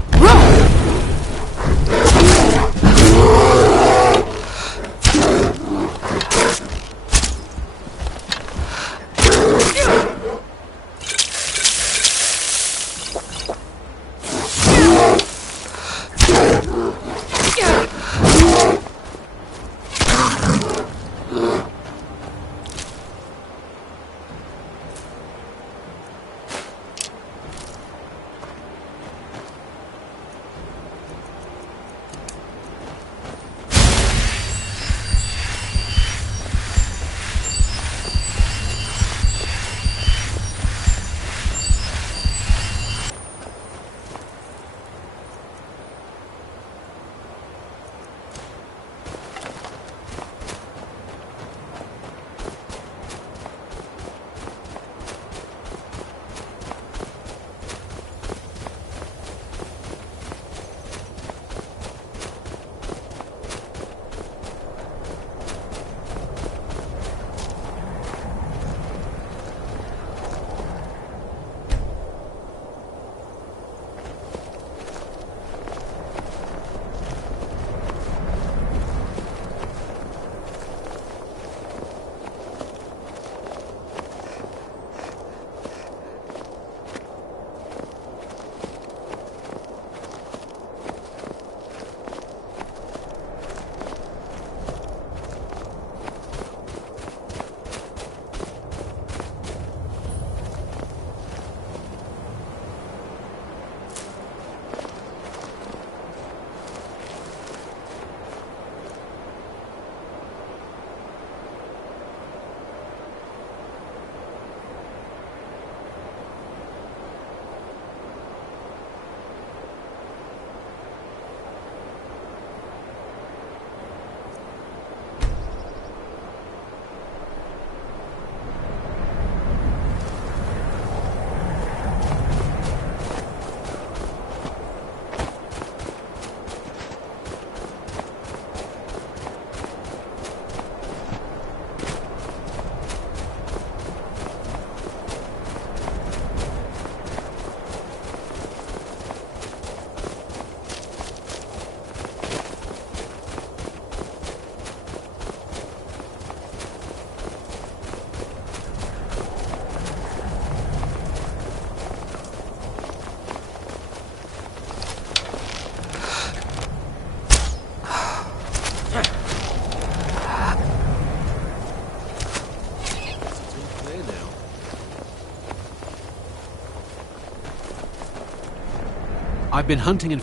I've been hunting and...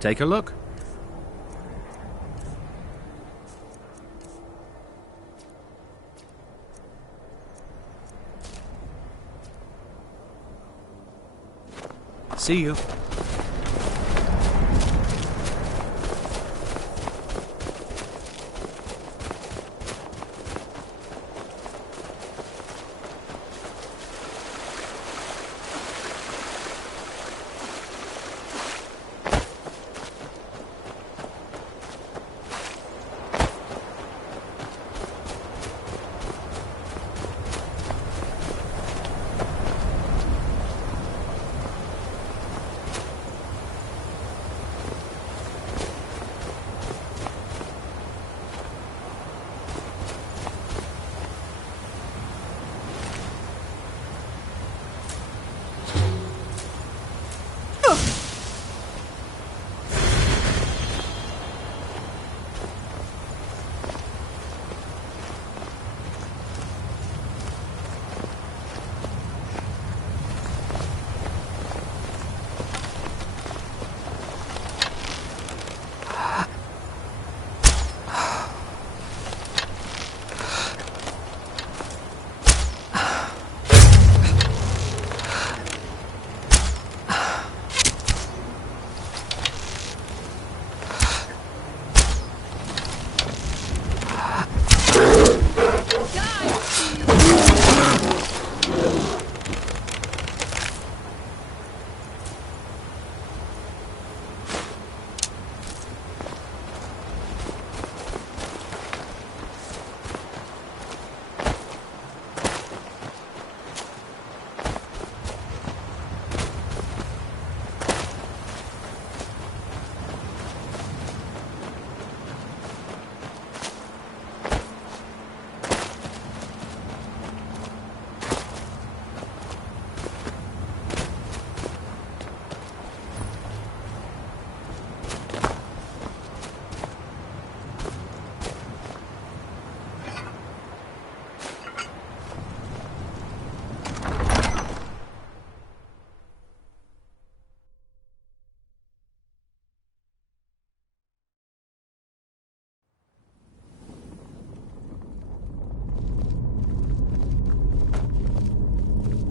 Take a look. See you.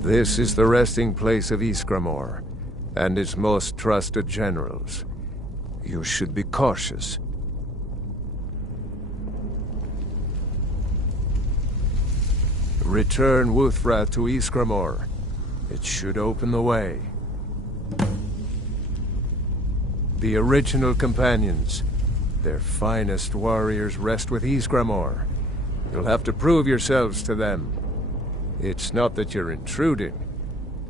This is the resting place of Ysgramor, and its most trusted generals. You should be cautious. Return Wuthra to Ysgramor. It should open the way. The original companions, their finest warriors, rest with Ysgramor. You'll have to prove yourselves to them. It's not that you're intruding.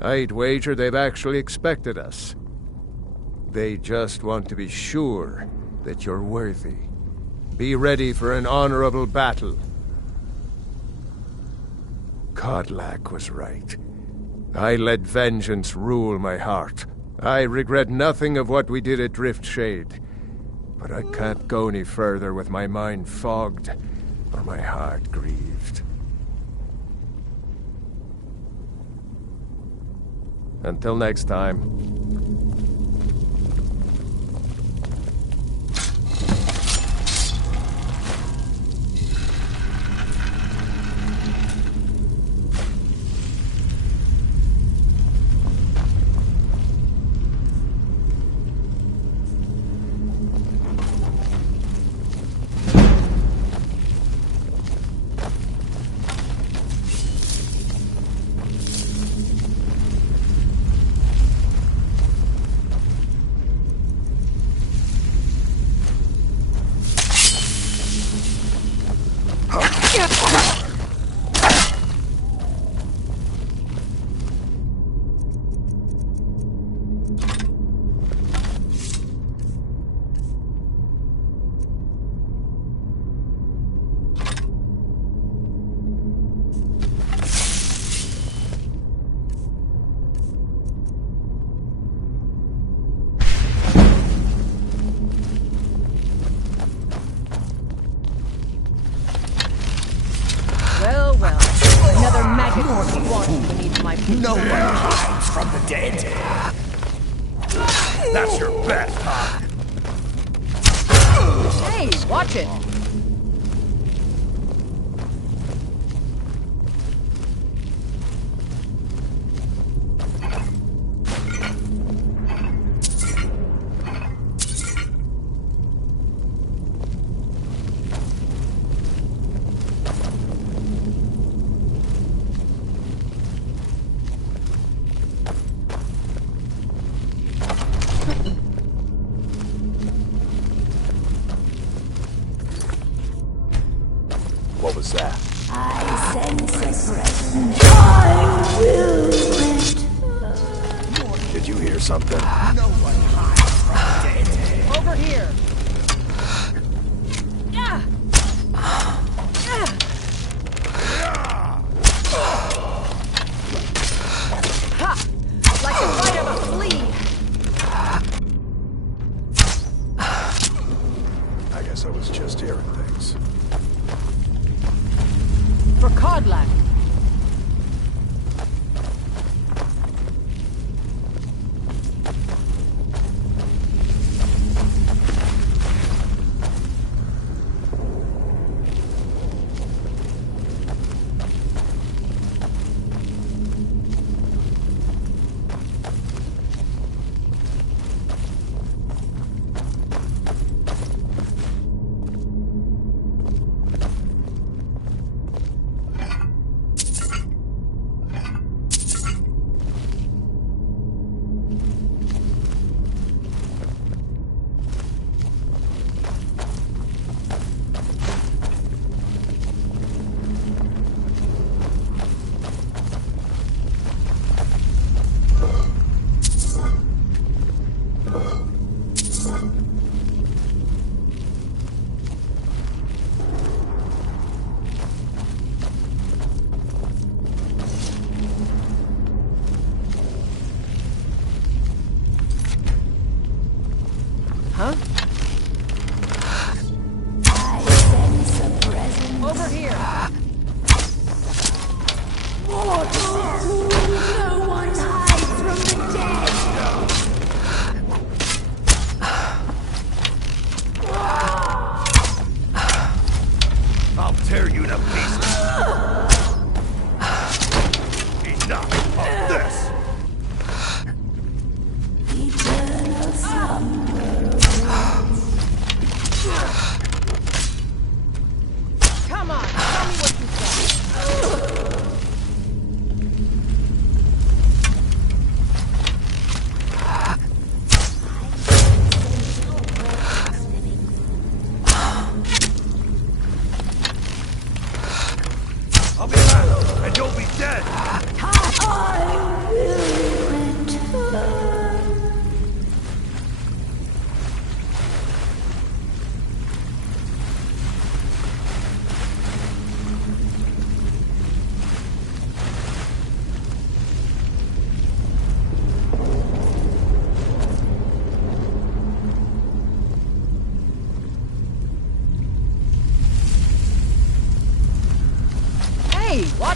I'd wager they've actually expected us. They just want to be sure that you're worthy. Be ready for an honorable battle. Kodlak was right. I let vengeance rule my heart. I regret nothing of what we did at Driftshade. But I can't go any further with my mind fogged or my heart grieved. Until next time. No one hides from the dead. That's your best, huh? Hey, watch it! What was that? I sense a presence. I will it. Did you hear something? No one hides from the dead. Over here! Ha! Like the bite of a flea! I guess I was just hearing things. For Kodlak. Huh? I sense a presence. Over here! No one hides from the dead. I'll tear you to pieces. Enough.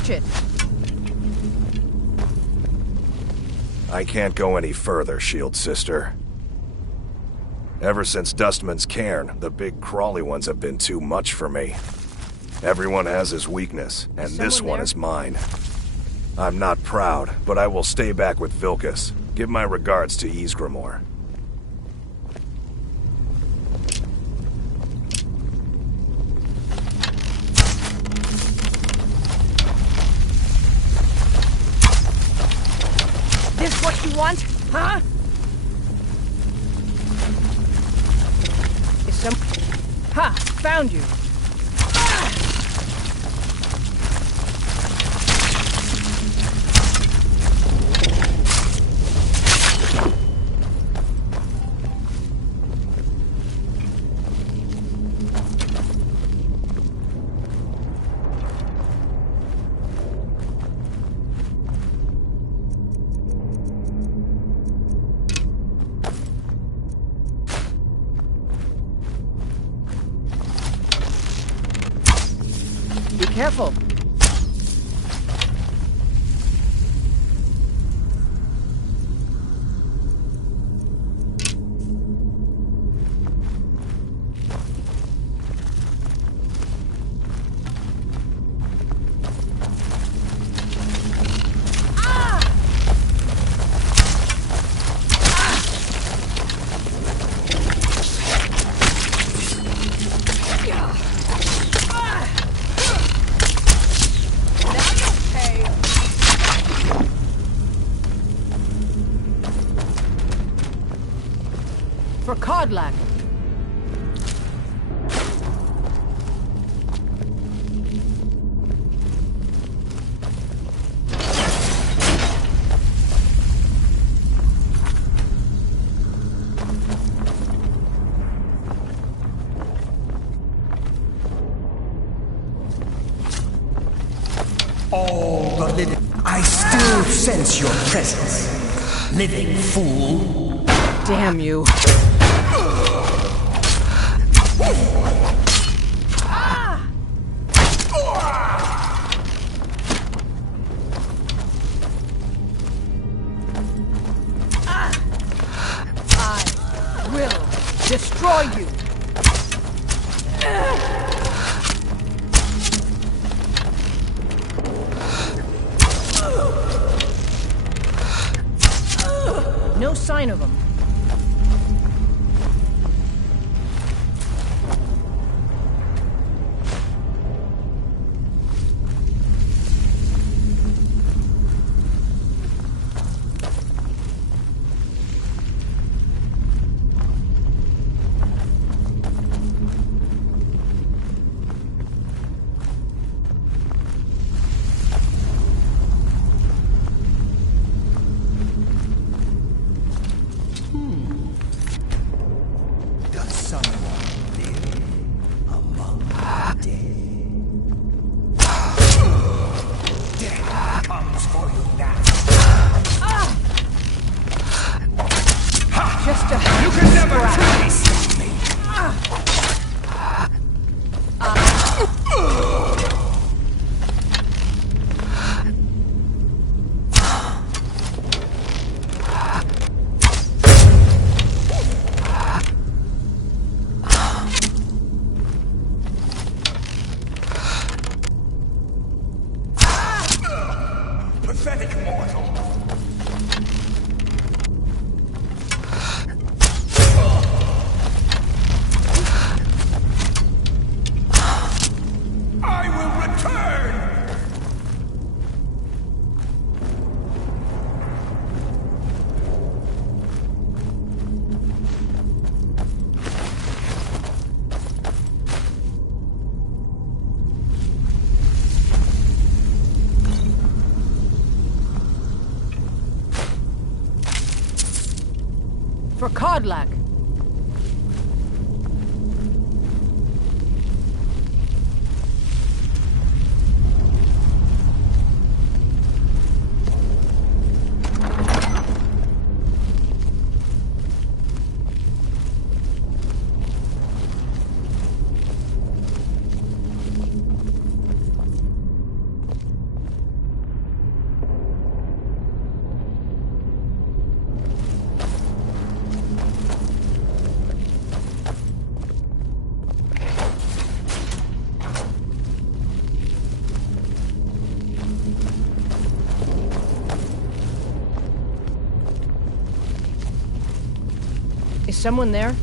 Watch it! I can't go any further, Shield Sister. Ever since Dustman's cairn, the big crawly ones have been too much for me. Everyone has his weakness, and this one is mine. I'm not proud, but I will stay back with Vilkas. Give my regards to Ysgramor. This what you want, huh? Is some... Ha! Found you! Be careful. For Codlack. All the living... I still sense your presence. Living fool. Damn you. I will destroy you. No sign of him. You can never trace me. Pathetic mortal. I will return! For Codlack. Is someone there?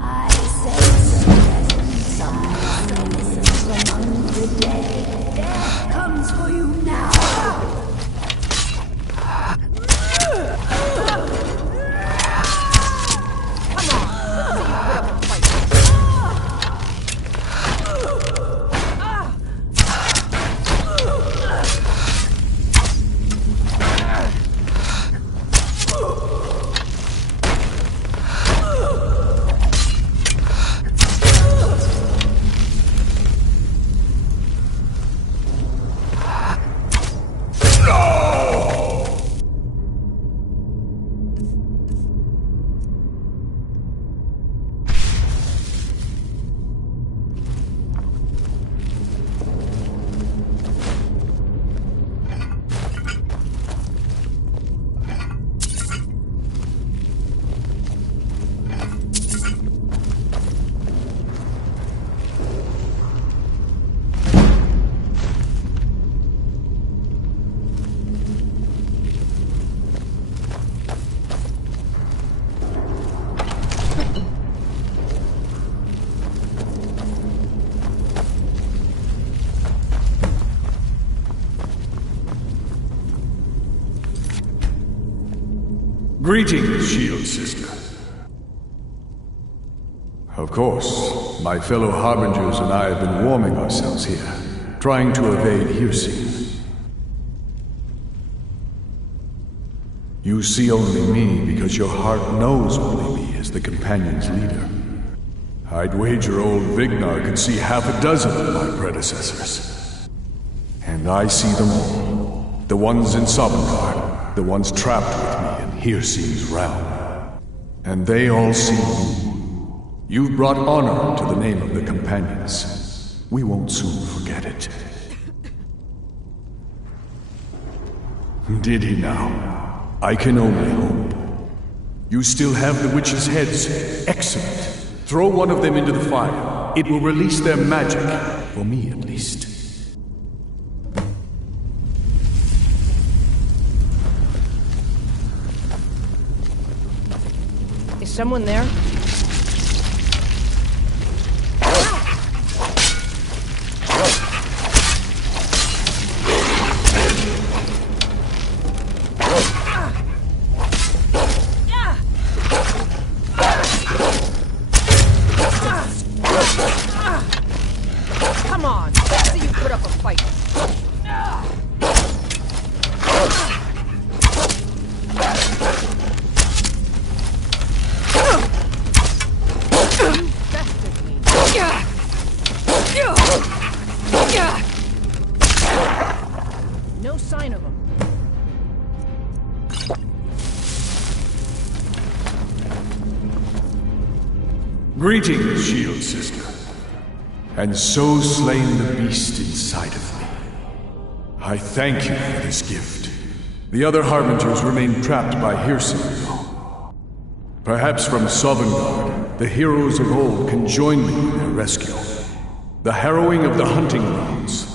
I sense the presence among the dead. Death comes for you now. Greetings, Shield Sister. Of course, my fellow Harbingers and I have been warming ourselves here, trying to evade hearsay. You see only me because your heart knows only me as the Companion's leader. I'd wager old Vignar could see half a dozen of my predecessors. And I see them all. The ones in Sovngarde, the ones trapped with me in Hearse's realm. And they all see you. You've brought honor to the name of the Companions. We won't soon forget it. Did he now? I can only hope. You still have the witches' heads. Excellent. Throw one of them into the fire. It will release their magic. For me, at least. Is someone there? Come on, let's see you put up a fight. No sign of him. Greetings, Shield Sister. And so slain the beast inside of me. I thank you for this gift. The other Harbingers remain trapped by hearsay, though. Perhaps from Sovngarde, the heroes of old can join me in their rescue. The harrowing of the hunting grounds.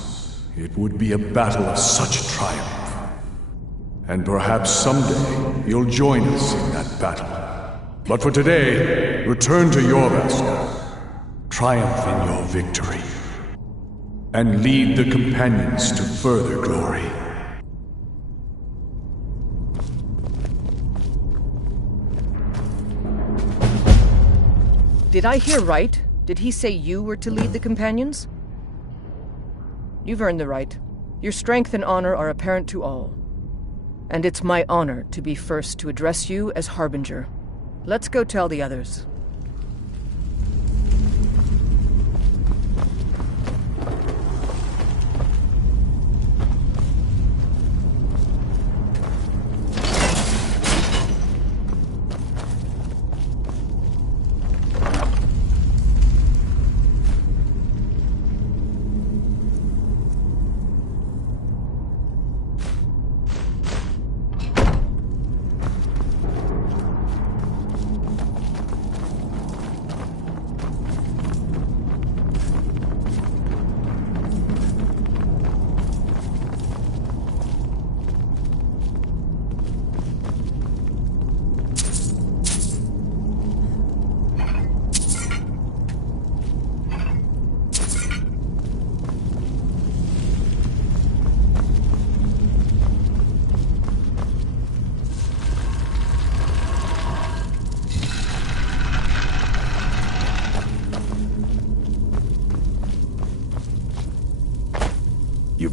It would be a battle of such triumph. And perhaps someday you'll join us in that battle. But for today, return to Jorvaskr. Triumph in your victory. And lead the Companions to further glory. Did I hear right? Did he say you were to lead the Companions? You've earned the right. Your strength and honor are apparent to all. And it's my honor to be first to address you as Harbinger. Let's go tell the others.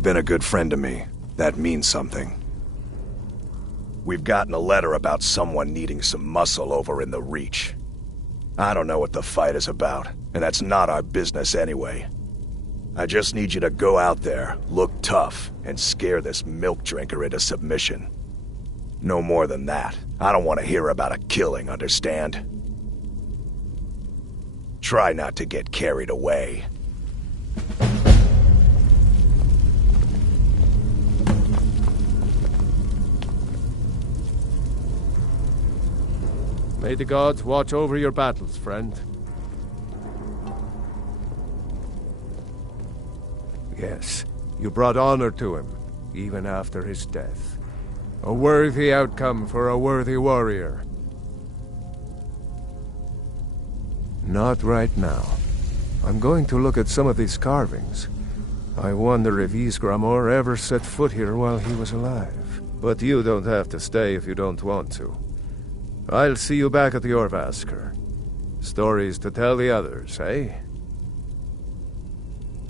been a good friend to me. That means something. We've gotten a letter about someone needing some muscle over in the Reach. I don't know what the fight is about, and that's not our business anyway. I just need you to go out there, look tough, and scare this milk drinker into submission. No more than that. I don't want to hear about a killing, understand? Try not to get carried away. May the gods watch over your battles, friend. Yes, you brought honor to him, even after his death. A worthy outcome for a worthy warrior. Not right now. I'm going to look at some of these carvings. I wonder if Ysgramor ever set foot here while he was alive. But you don't have to stay if you don't want to. I'll see you back at the Orvasker. Stories to tell the others, eh?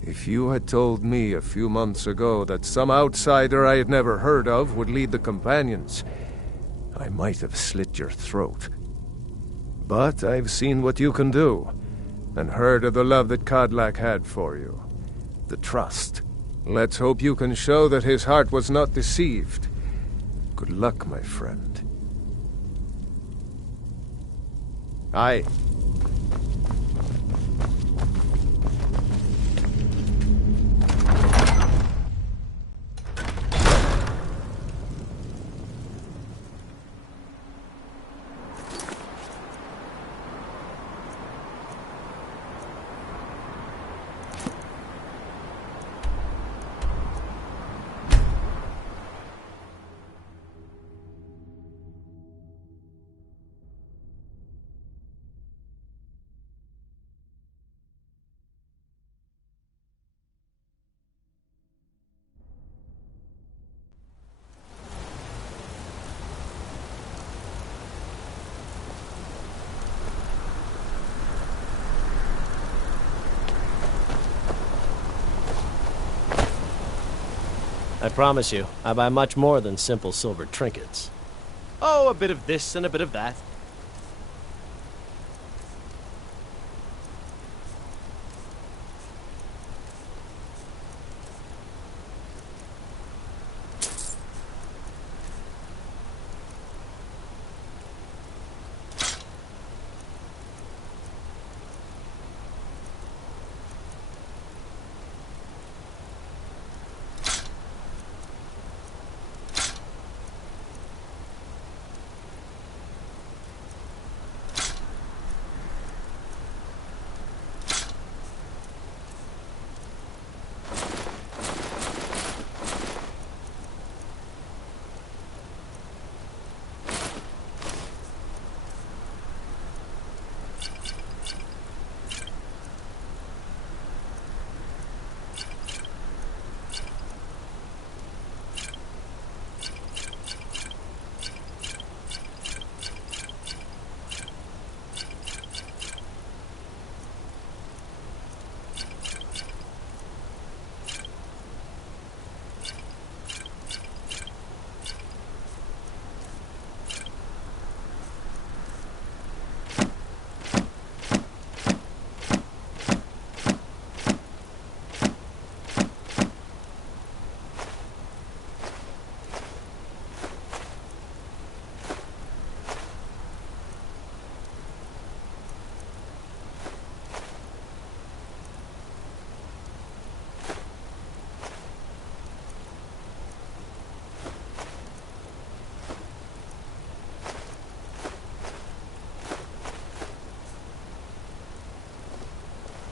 If you had told me a few months ago that some outsider I had never heard of would lead the Companions, I might have slit your throat. But I've seen what you can do, and heard of the love that Kodlak had for you. The trust. Let's hope you can show that his heart was not deceived. Good luck, my friend. Aye. I promise you, I buy much more than simple silver trinkets. Oh, a bit of this and a bit of that.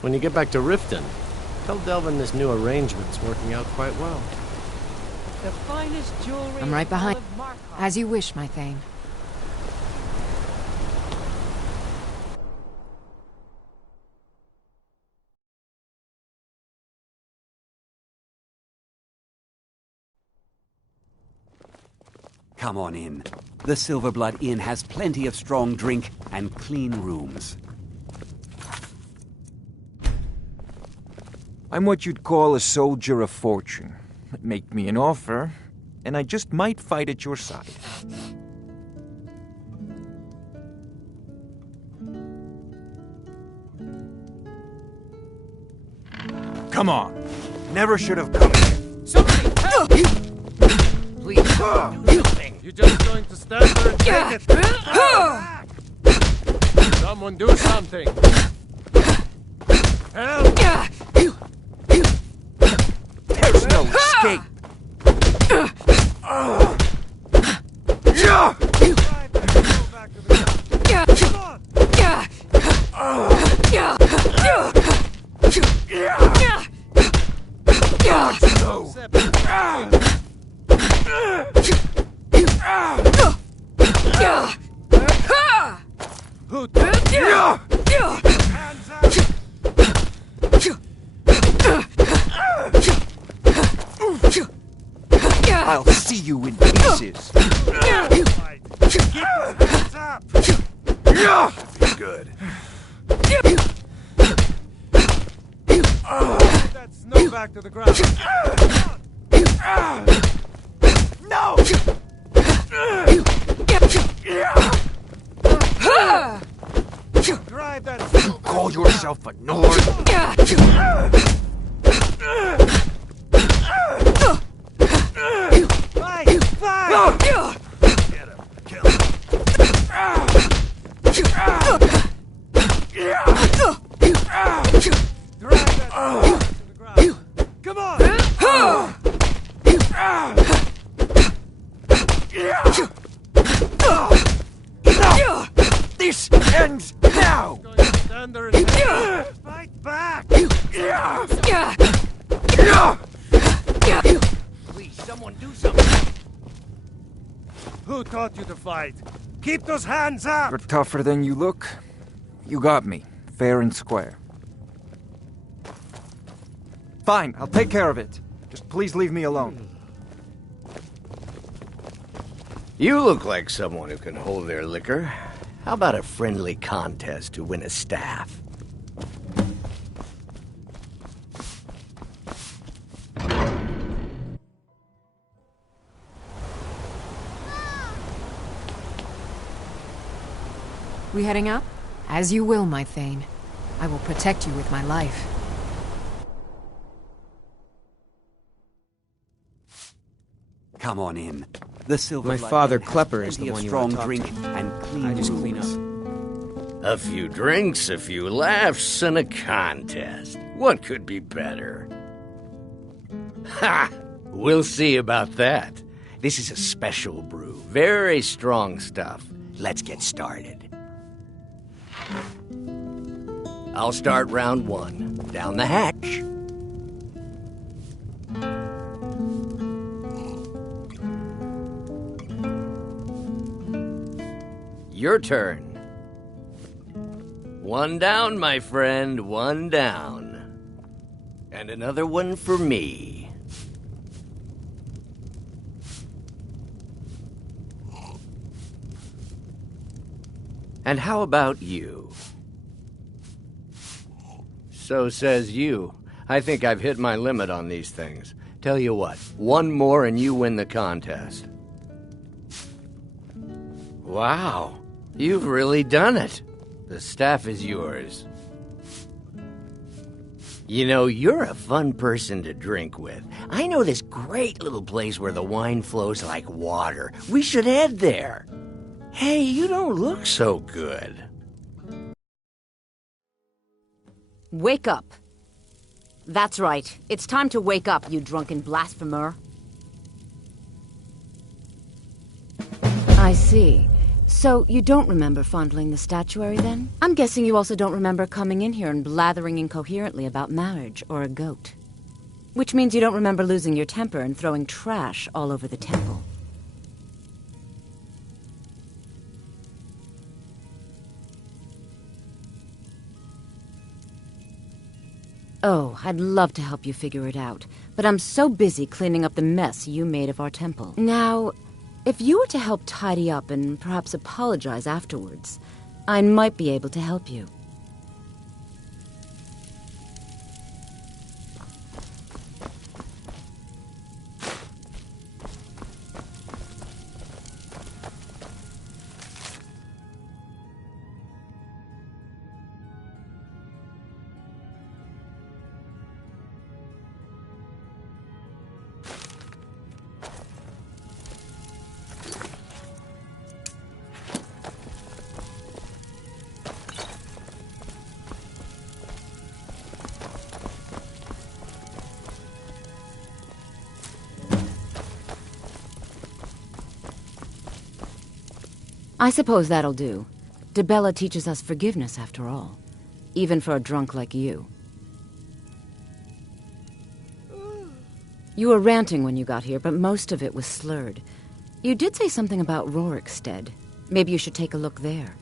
When you get back to Riften, tell Delvin this new arrangement's working out quite well. The finest jewelry. I'm right behind. As you wish, my Thane. Come on in. The Silverblood Inn has plenty of strong drink and clean rooms. I'm what you'd call a soldier of fortune. Make me an offer, and I just might fight at your side. Come on. Never should have come here. Somebody help! Please, do something. You're just going to stand there and take it. Someone do something. Help! There's no escape. I'll see you in pieces. Good. That snow back to the ground. No! Drive that snow. You call yourself a Nord? Fight! Fight! Get him. Kill him. Drive that snow to the ground. Come on! This ends now! Going to stand there and fight back! Please, someone do something. Who taught you to fight? Keep those hands up! You're tougher than you look. You got me, fair and square. Fine, I'll take care of it. Just please leave me alone. You look like someone who can hold their liquor. How about a friendly contest to win a staff? We heading up? As you will, my Thane. I will protect you with my life. Come on in. The silver. My father, Klepper, is the one you strong want to drink talk to. and clean I just clean rooms. up. A few drinks, a few laughs, and a contest. What could be better? Ha! We'll see about that. This is a special brew. Very strong stuff. Let's get started. I'll start round one. Down the hatch. Your turn. One down, my friend, one down. And another one for me. And how about you? So says you. I think I've hit my limit on these things. Tell you what, one more and you win the contest. Wow, you've really done it. The staff is yours. You know, you're a fun person to drink with. I know this great little place where the wine flows like water. We should head there. Hey, you don't look so good. Wake up. That's right. It's time to wake up, you drunken blasphemer. I see. So, you don't remember fondling the statuary, then? I'm guessing you also don't remember coming in here and blathering incoherently about marriage or a goat. Which means you don't remember losing your temper and throwing trash all over the temple. Oh, I'd love to help you figure it out, but I'm so busy cleaning up the mess you made of our temple. Now, if you were to help tidy up and perhaps apologize afterwards, I might be able to help you. I suppose that'll do. Dibella teaches us forgiveness, after all. Even for a drunk like you. You were ranting when you got here, but most of it was slurred. You did say something about Rorikstead. Maybe you should take a look there.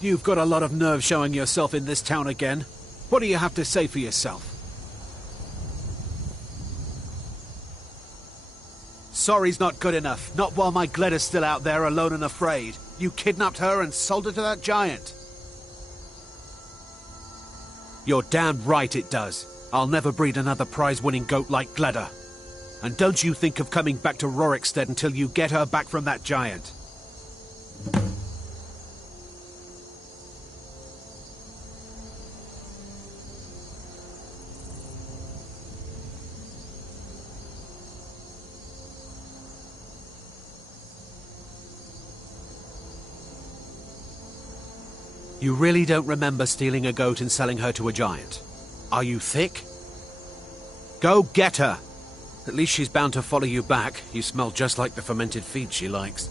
You've got a lot of nerve showing yourself in this town again. What do you have to say for yourself? Sorry's not good enough. Not while my Gleda's still out there alone and afraid. You kidnapped her and sold her to that giant. You're damn right it does. I'll never breed another prize-winning goat like Gleda. And don't you think of coming back to Rorikstead until you get her back from that giant. You really don't remember stealing a goat and selling her to a giant? Are you thick? Go get her! At least she's bound to follow you back. You smell just like the fermented feed she likes.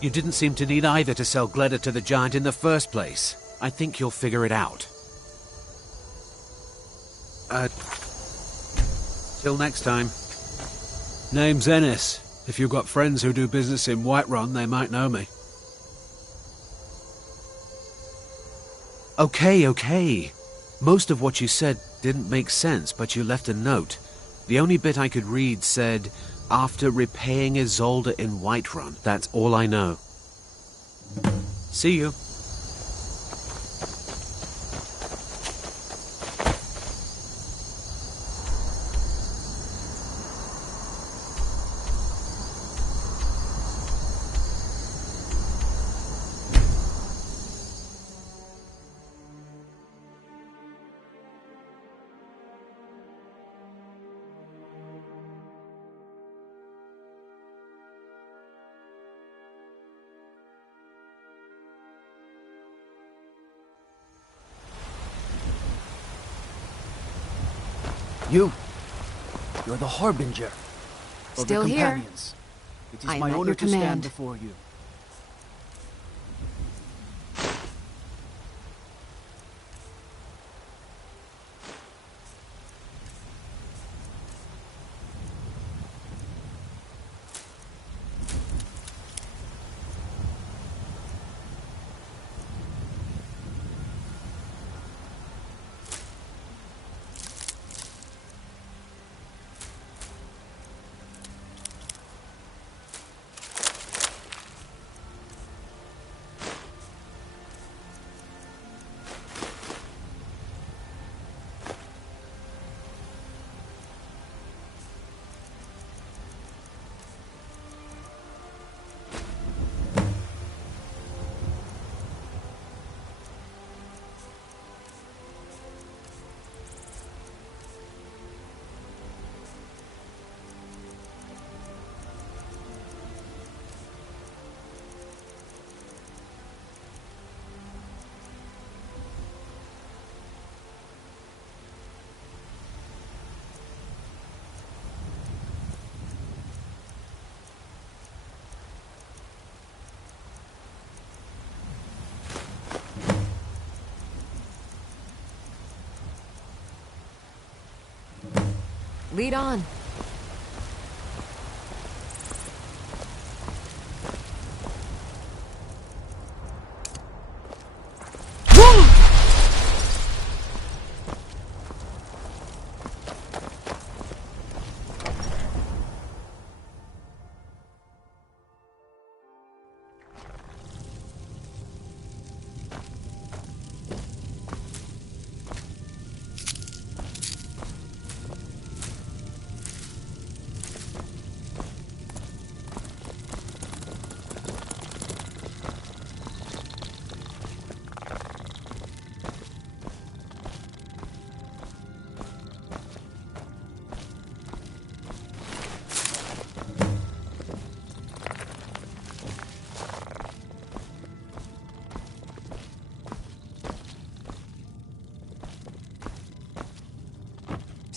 You didn't seem to need either to sell Gleda to the giant in the first place. I think you'll figure it out. Till next time. Name's Ennis. If you've got friends who do business in Whiterun, they might know me. Okay. Most of what you said didn't make sense, but you left a note. The only bit I could read said, after repaying Isolde in Whiterun. That's all I know. See you. You're the harbinger of Still the here. companions. It is I am my at honor your to stand command. before you. Lead on.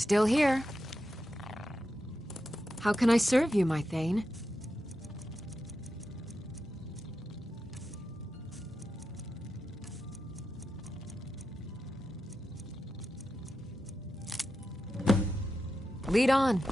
Still here. How can I serve you, my Thane? Lead on.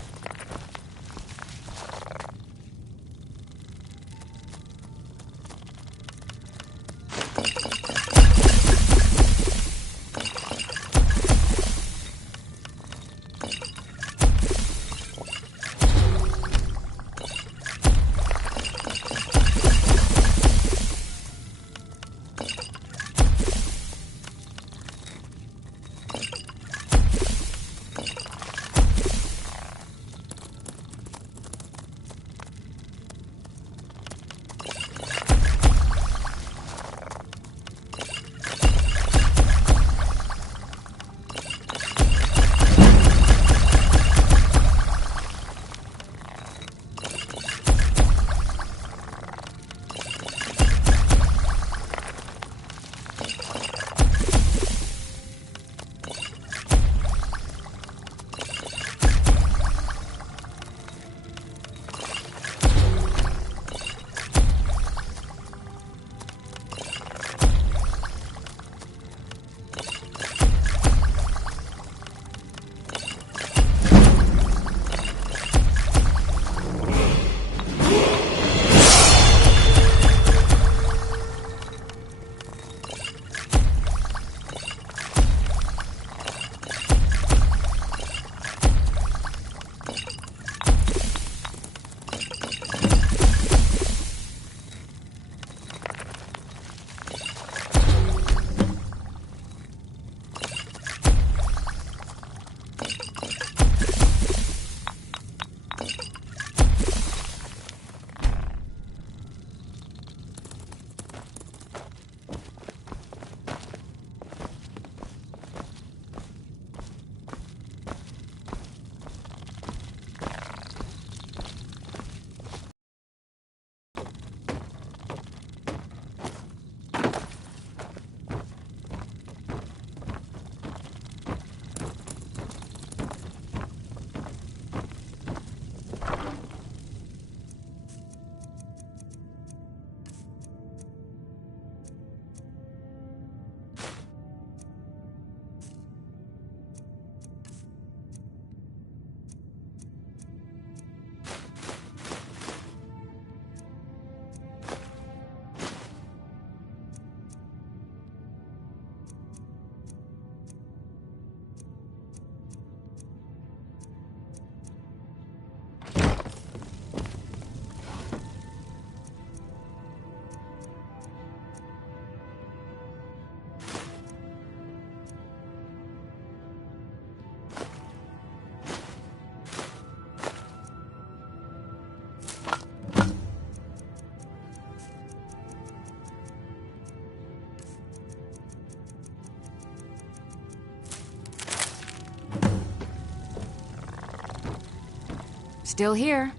Still here.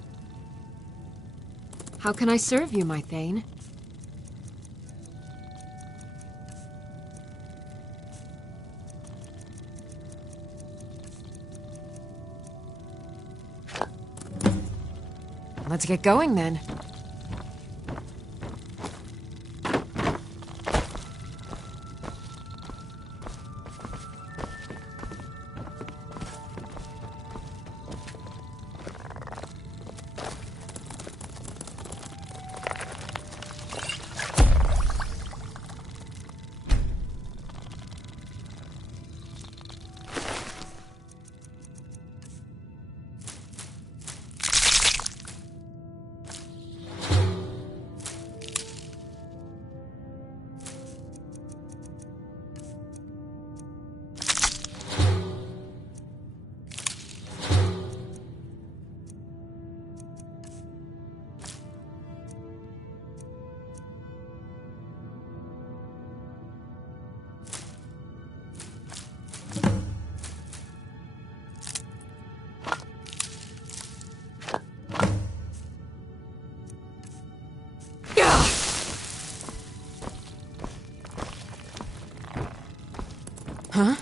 How can I serve you, my Thane? Let's get going, then. Huh?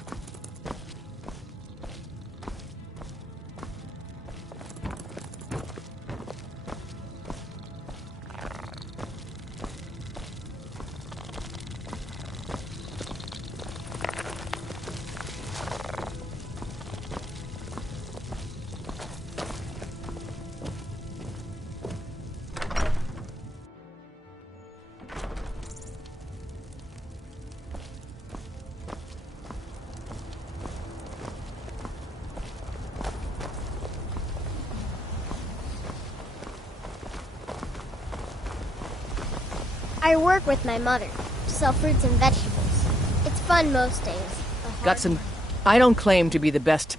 I work with my mother to sell fruits and vegetables. It's fun most days. Got some... I don't claim to be the best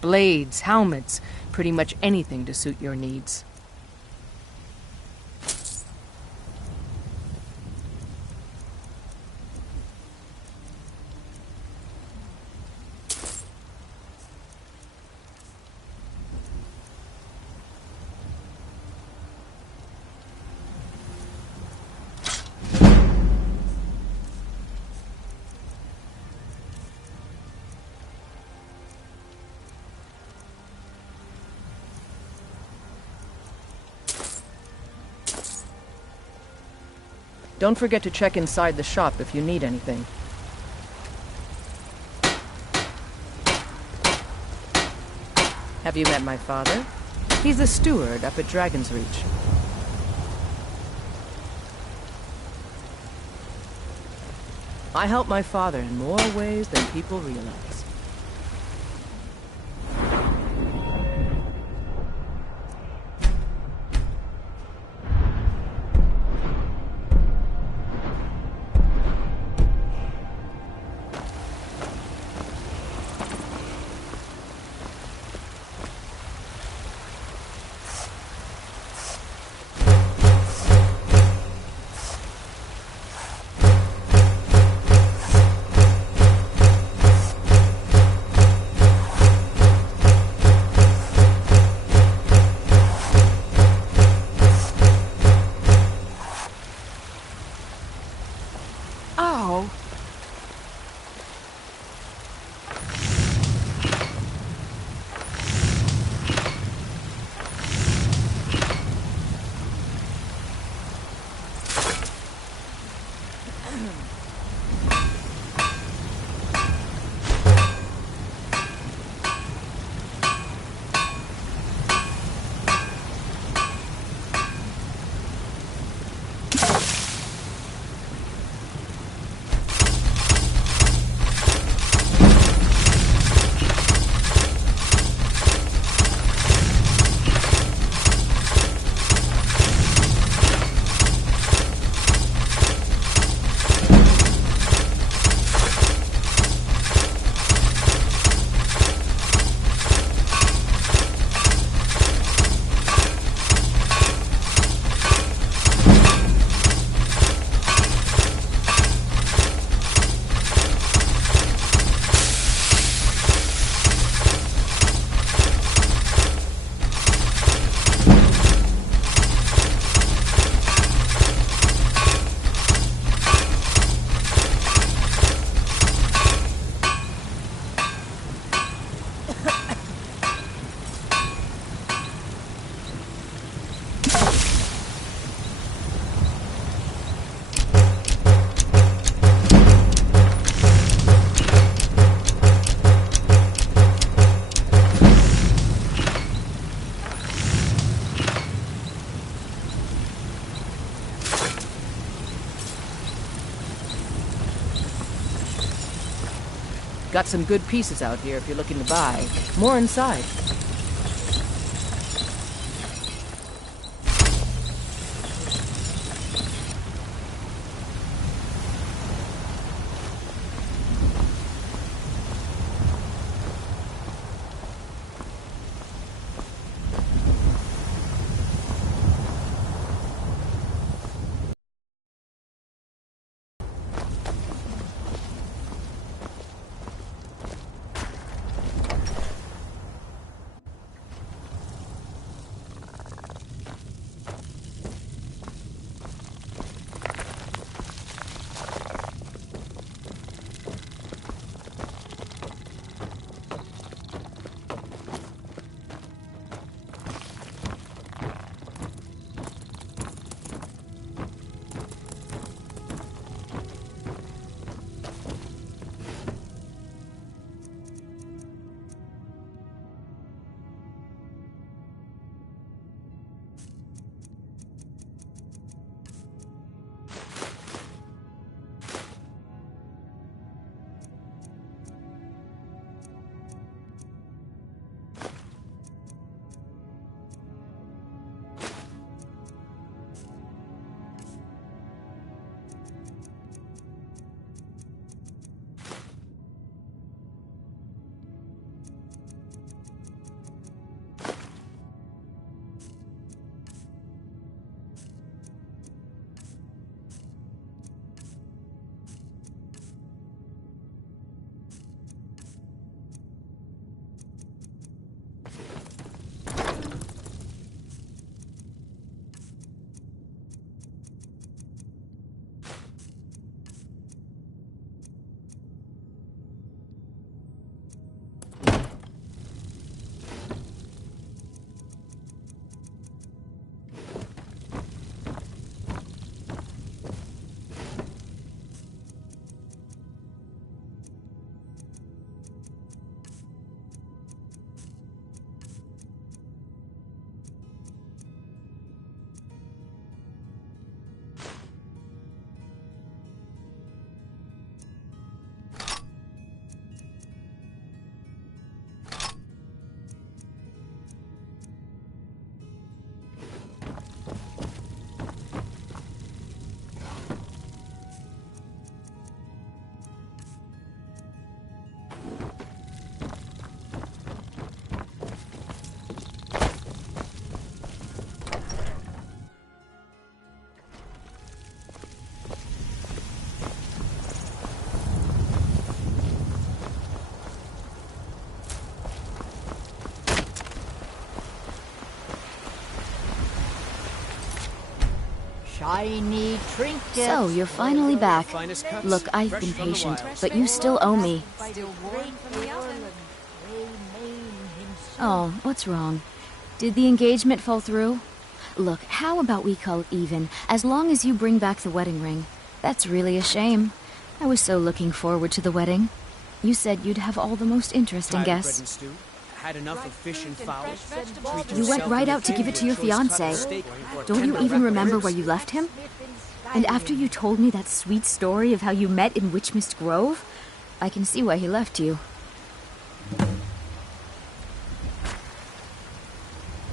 blades, helmets, pretty much anything to suit your needs. Don't forget to check inside the shop if you need anything. Have you met my father? He's the steward up at Dragon's Reach. I help my father in more ways than people realize. Got some good pieces out here if you're looking to buy. More inside. Shiny trinket. So, you're finally back. Look, I've been patient, but you still owe me. Oh, what's wrong? Did the engagement fall through? Look, how about we call it even, as long as you bring back the wedding ring? That's really a shame. I was so looking forward to the wedding. You said you'd have all the most interesting guests. Had enough of fish and fowl. You went right out to give it to your fiancé. Don't you even remember where you left him? And after you told me that sweet story of how you met in Witchmist Grove, I can see why he left you.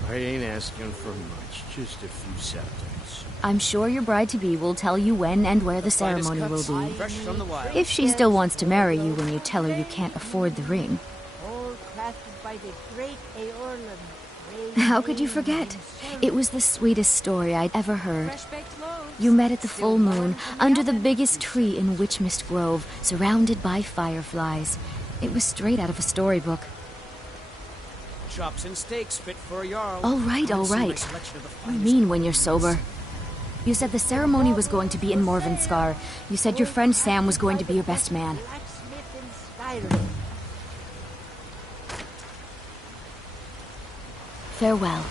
I ain't asking for much, just a few seconds. I'm sure your bride-to-be will tell you when and where the ceremony will be. If she still wants to marry you when you tell her you can't afford the ring. How could you forget? It was the sweetest story I'd ever heard. You met at the full moon, under the biggest tree in Witchmist Grove, surrounded by fireflies. It was straight out of a storybook. Chops and steaks fit for a jarl. All right. You mean when you're sober? You said the ceremony was going to be in Morvenskar. You said your friend Sam was going to be your best man. Farewell.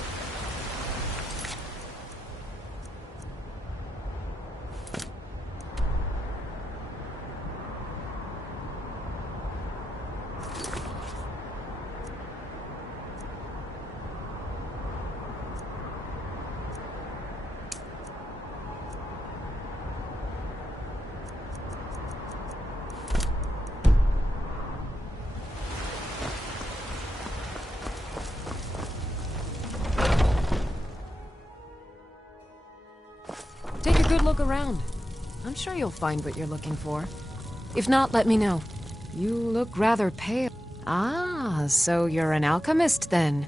Take a good look around. I'm sure you'll find what you're looking for. If not, let me know. You look rather pale. Ah, so you're an alchemist then.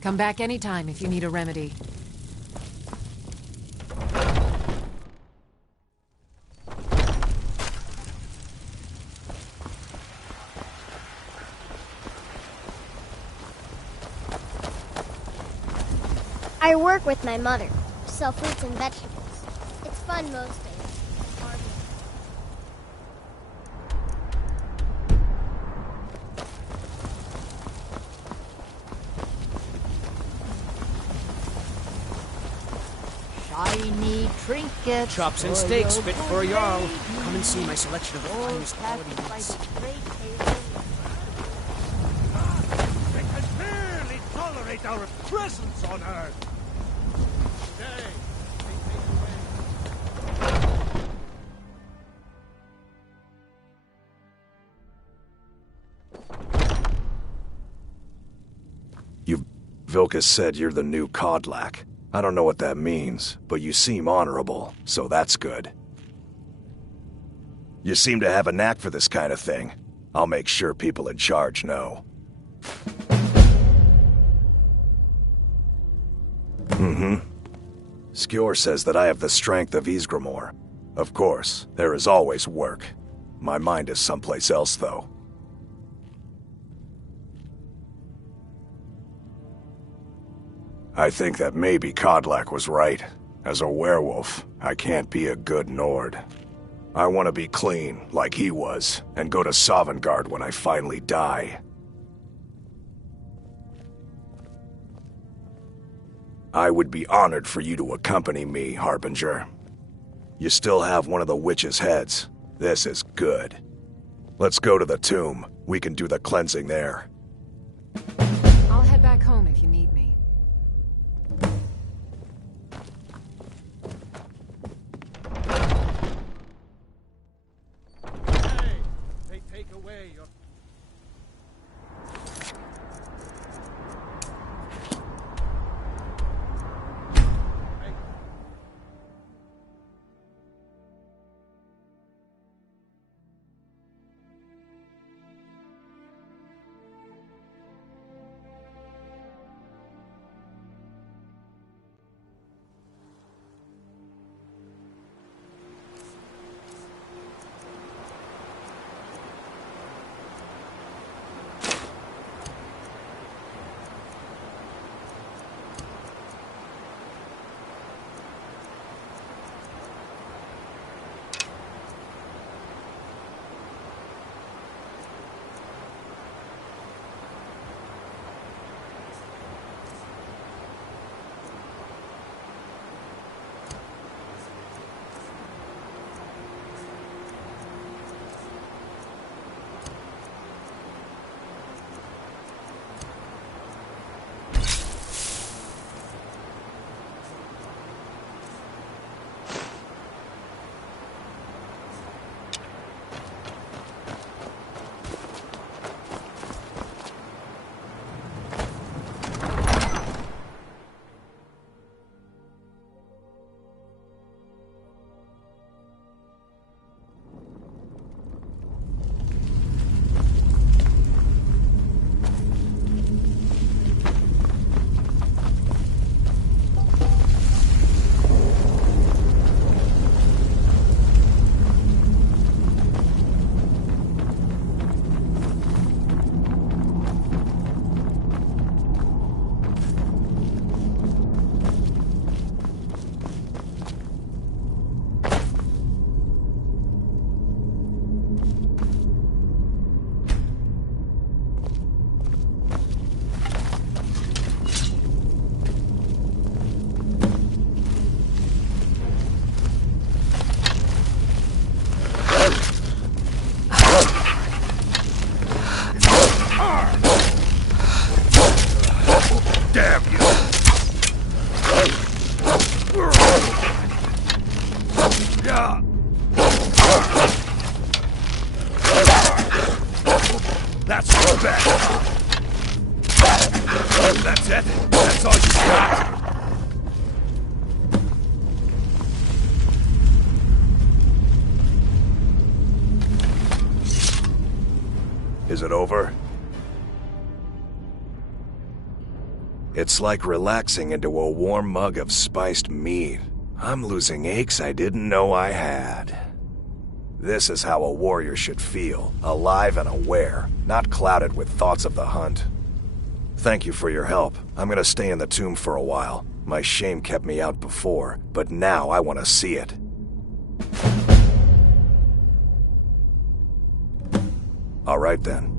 Come back anytime if you need a remedy. I work with my mother. Sell fruits and vegetables. It's fun most days. Hard. Shiny trinket. Chops and steaks fit for a jarl. Come and see my selection of the finest quality meats. They can barely tolerate our presence on Earth. Vilkas said you're the new Kodlak. I don't know what that means, but you seem honorable, so that's good. You seem to have a knack for this kind of thing. I'll make sure people in charge know. Skjor says that I have the strength of Ysgramor. Of course, there is always work. My mind is someplace else, though. I think that maybe Kodlak was right. As a werewolf, I can't be a good Nord. I want to be clean, like he was, and go to Sovngarde when I finally die. I would be honored for you to accompany me, Harbinger. You still have one of the witch's heads. This is good. Let's go to the tomb. We can do the cleansing there. I'll head back home if you need me. Hey, take away your... That's your best. That's it? That's all you got? Is it over? It's like relaxing into a warm mug of spiced meat. I'm losing aches I didn't know I had. This is how a warrior should feel, alive and aware, not clouded with thoughts of the hunt. Thank you for your help. I'm gonna stay in the tomb for a while. My shame kept me out before, but now I want to see it. All right then.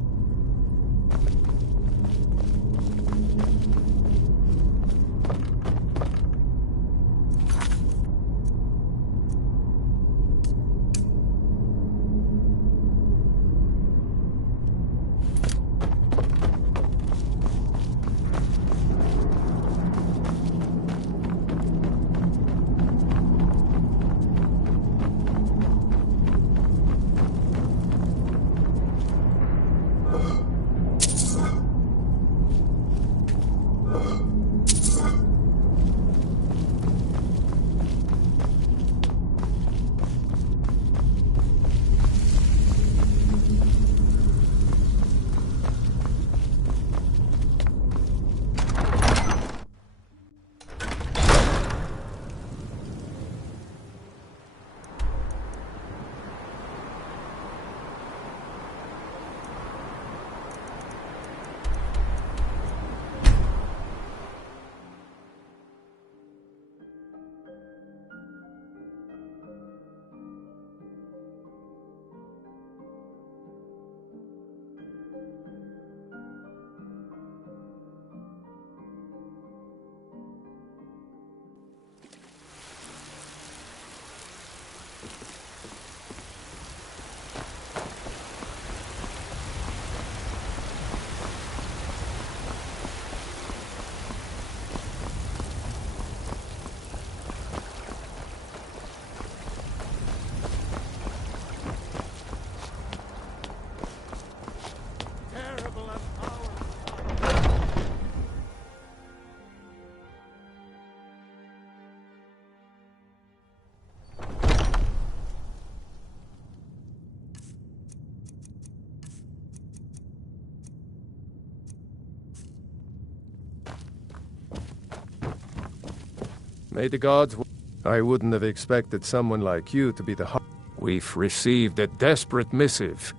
May the gods... I wouldn't have expected someone like you to be the... We've received a desperate missive.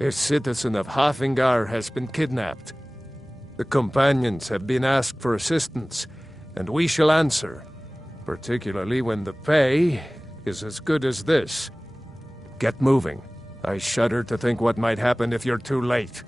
A citizen of Hafingar has been kidnapped. The companions have been asked for assistance, and we shall answer, particularly when the pay is as good as this. Get moving. I shudder to think what might happen if you're too late.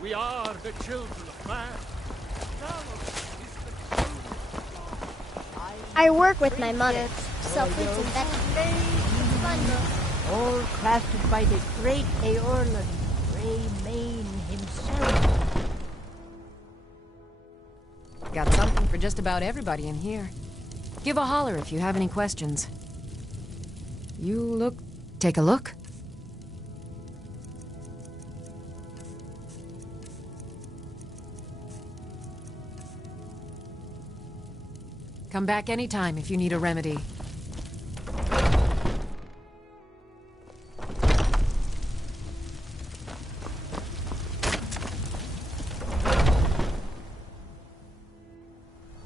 We are the children of man. I work with my mother. Sell fruits and vegetables. It's fun, though. All crafted by the great Eorlund, Greymane himself. Got something for just about everybody in here. Give a holler if you have any questions. Take a look. Come back anytime if you need a remedy.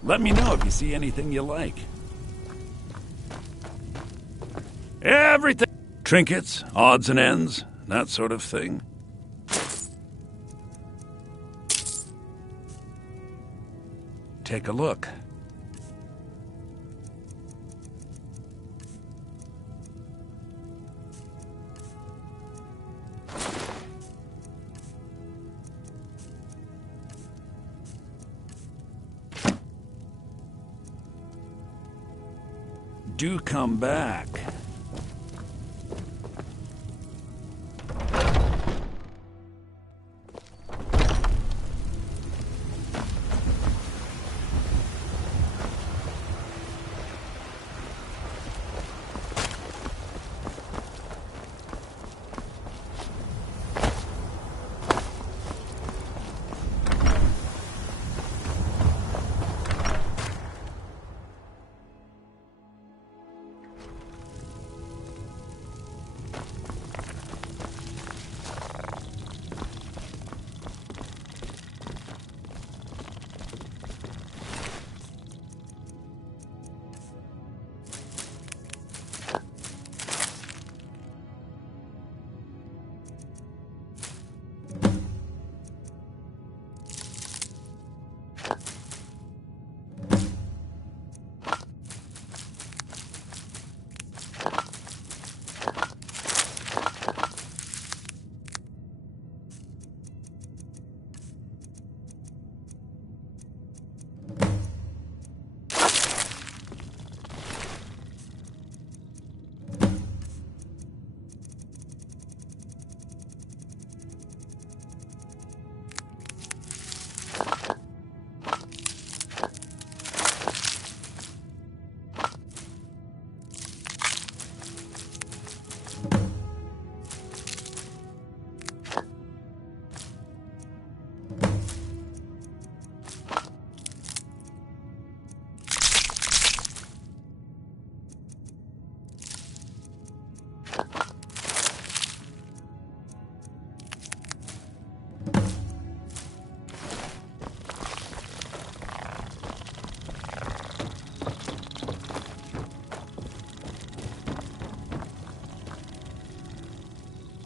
Let me know if you see anything you like. Everything. Trinkets, odds and ends, that sort of thing. Take a look. Do come back.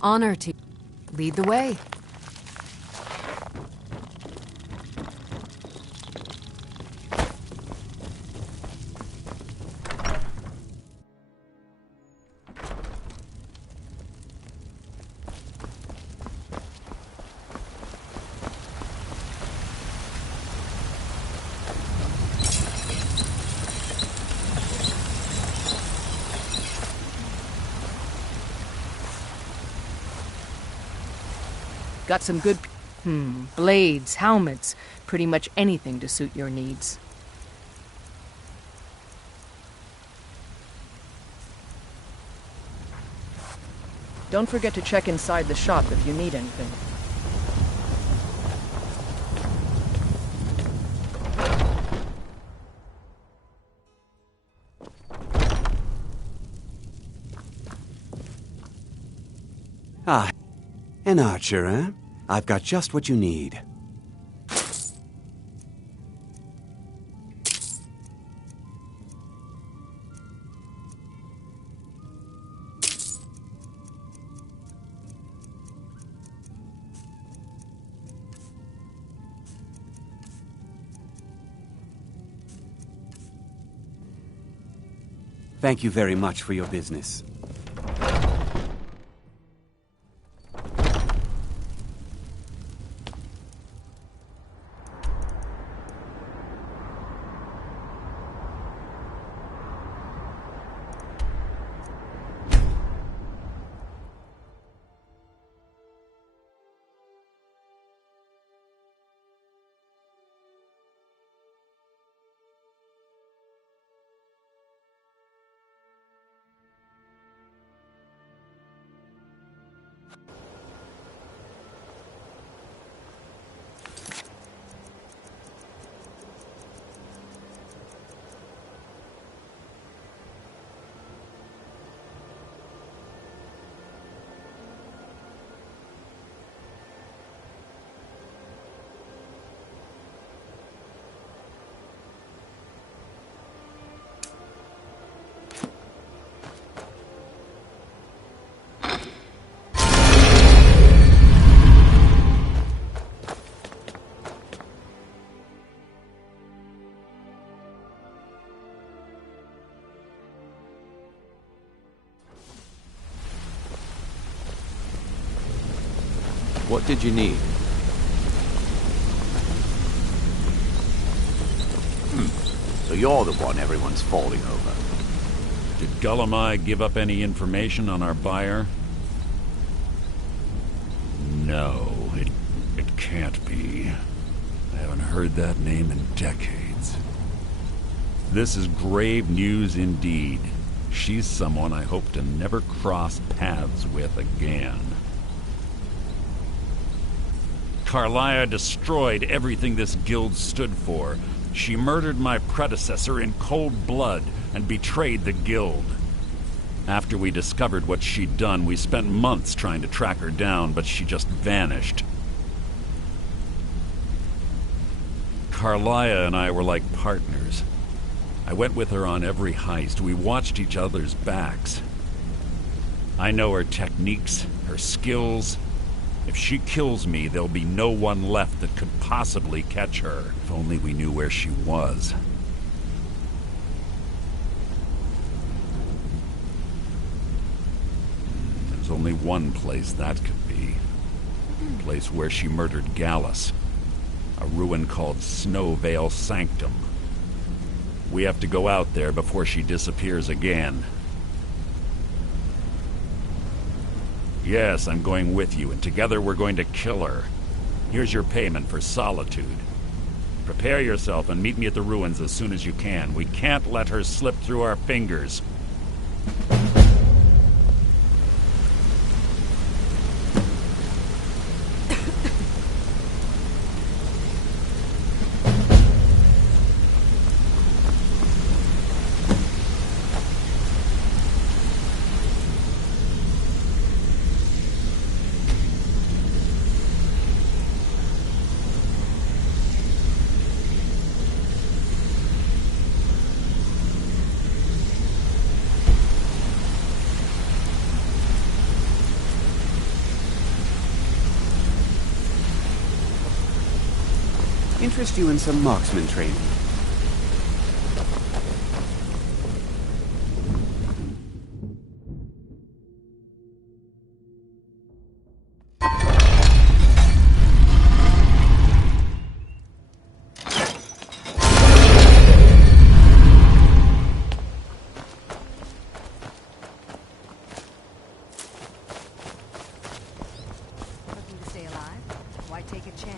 Honor to lead the way. Got some good... blades, helmets, pretty much anything to suit your needs. Don't forget to check inside the shop if you need anything. Ah, an archer, eh? I've got just what you need. Thank you very much for your business. What did you need? So you're the one everyone's falling over. Did Gullamai give up any information on our buyer? No, it can't be. I haven't heard that name in decades. This is grave news indeed. She's someone I hope to never cross paths with again. Carlia destroyed everything this guild stood for. She murdered my predecessor in cold blood and betrayed the guild. After we discovered what she'd done, we spent months trying to track her down, but she just vanished. Carlia and I were like partners. I went with her on every heist. We watched each other's backs. I know her techniques, her skills. If she kills me, there'll be no one left that could possibly catch her. If only we knew where she was. There's only one place that could be. A place where she murdered Gallus. A ruin called Snowvale Sanctum. We have to go out there before she disappears again. Yes, I'm going with you, and together we're going to kill her. Here's your payment for solitude. Prepare yourself and meet me at the ruins as soon as you can. We can't let her slip through our fingers. Interest you in some marksman training? Looking to stay alive? Why take a chance?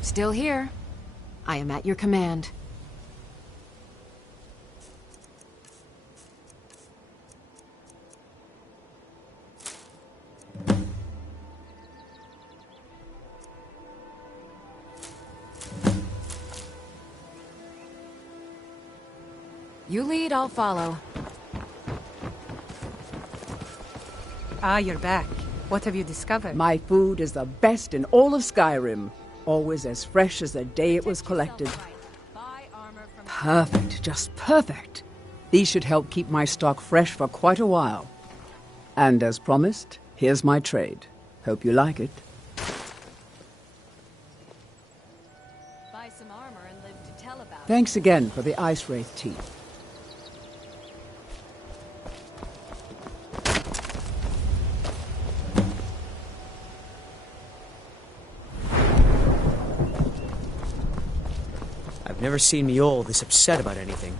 Still here. I am at your command. You lead, I'll follow. Ah, you're back. What have you discovered? My food is the best in all of Skyrim. Always as fresh as the day it was collected. Perfect, just perfect. These should help keep my stock fresh for quite a while. And as promised, here's my trade. Hope you like it. Buy some armor and live to tell about it. Thanks again for the Ice Wraith tea. I've never seen Mjol this upset about anything.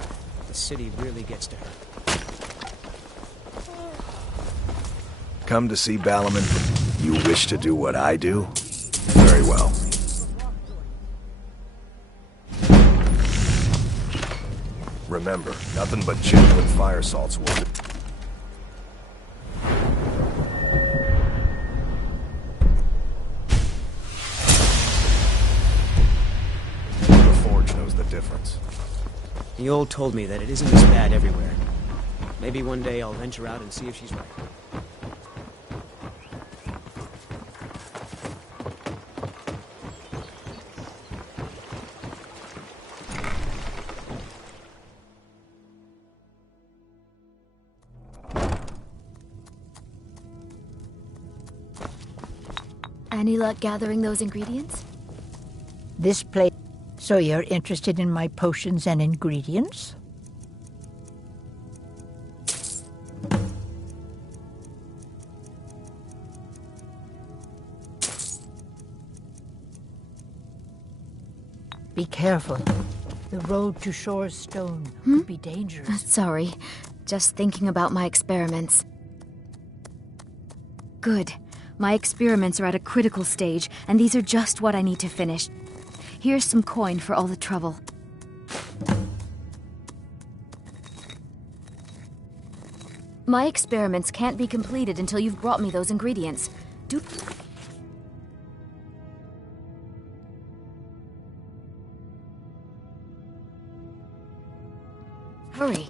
The city really gets to her. Come to see Balaman? You wish to do what I do? Very well. Remember, nothing but genuine fire salts will do. The Forge knows the difference. Mjol told me that it isn't as bad everywhere. Maybe one day I'll venture out and see if she's right. Any luck gathering those ingredients? This place. So you're interested in my potions and ingredients? Be careful. The road to Shore's Stone could be dangerous. Sorry. Just thinking about my experiments. Good. My experiments are at a critical stage, and these are just what I need to finish. Here's some coin for all the trouble. My experiments can't be completed until you've brought me those ingredients. Hurry.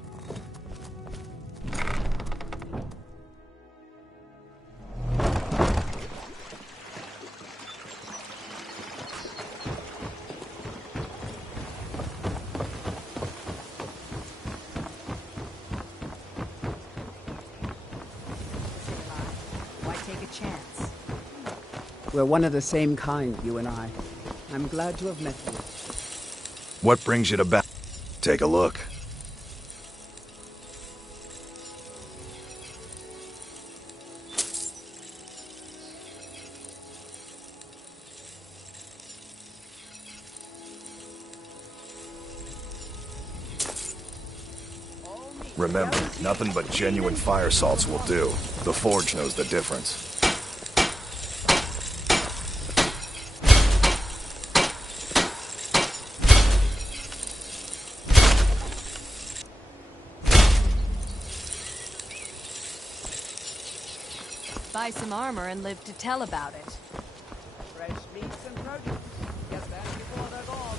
We're one of the same kind, you and I. I'm glad to have met you. What brings you to back? Take a look. Remember, nothing but genuine fire salts will do. The Forge knows the difference. Buy some armor and live to tell about it. Fresh meats and produce. Get that before they're gone.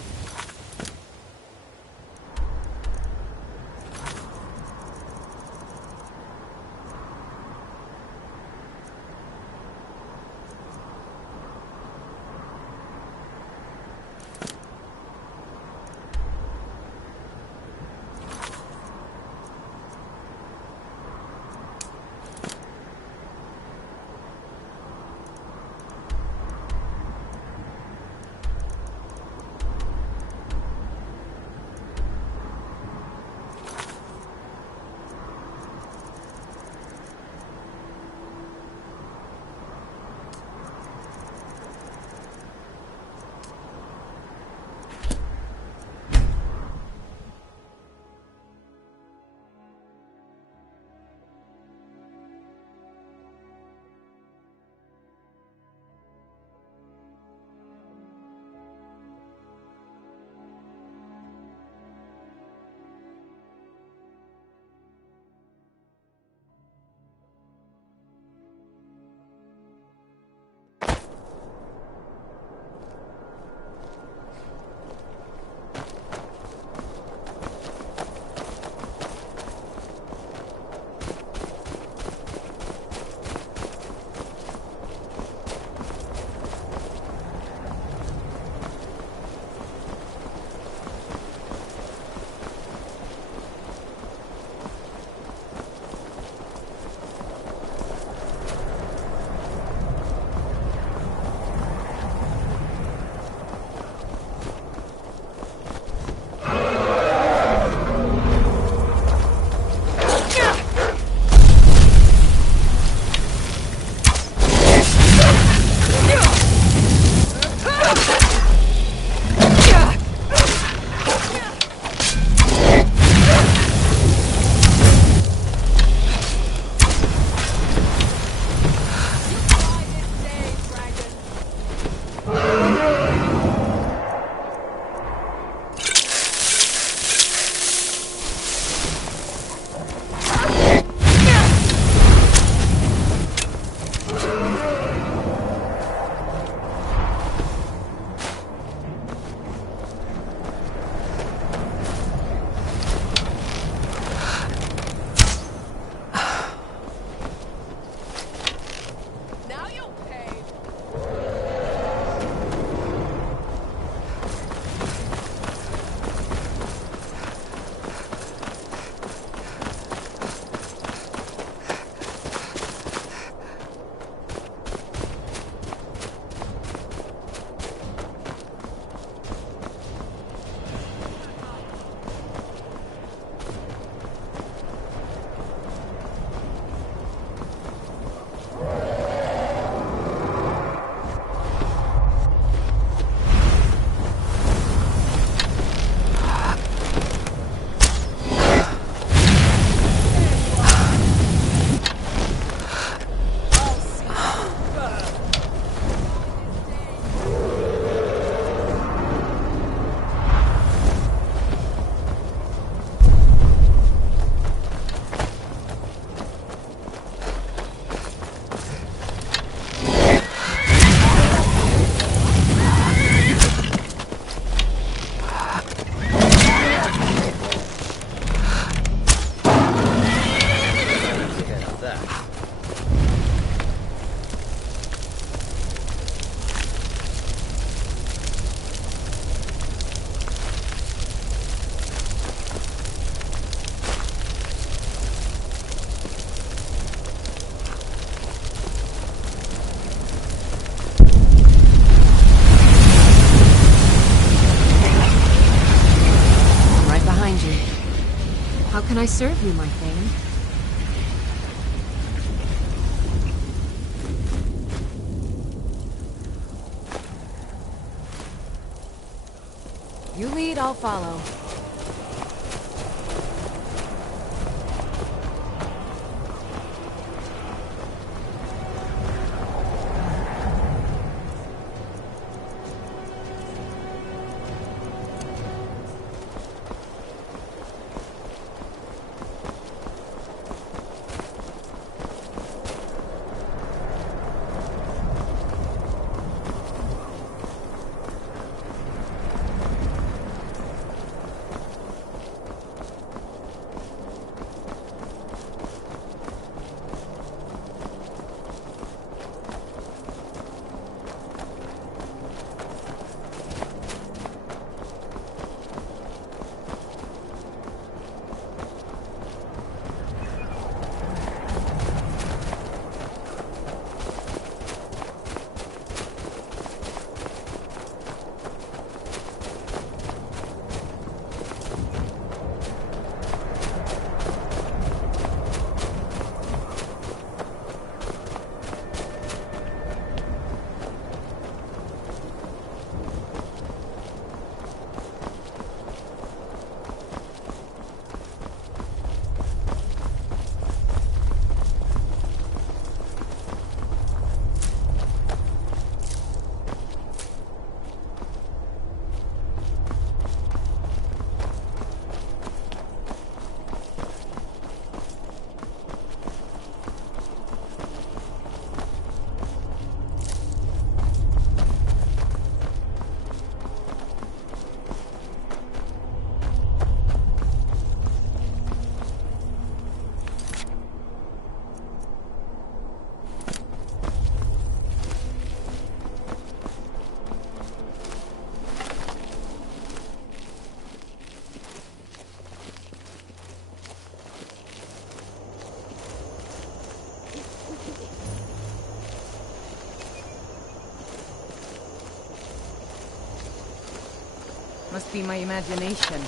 How can I serve you, my Thane? You lead, I'll follow. Must be my imagination.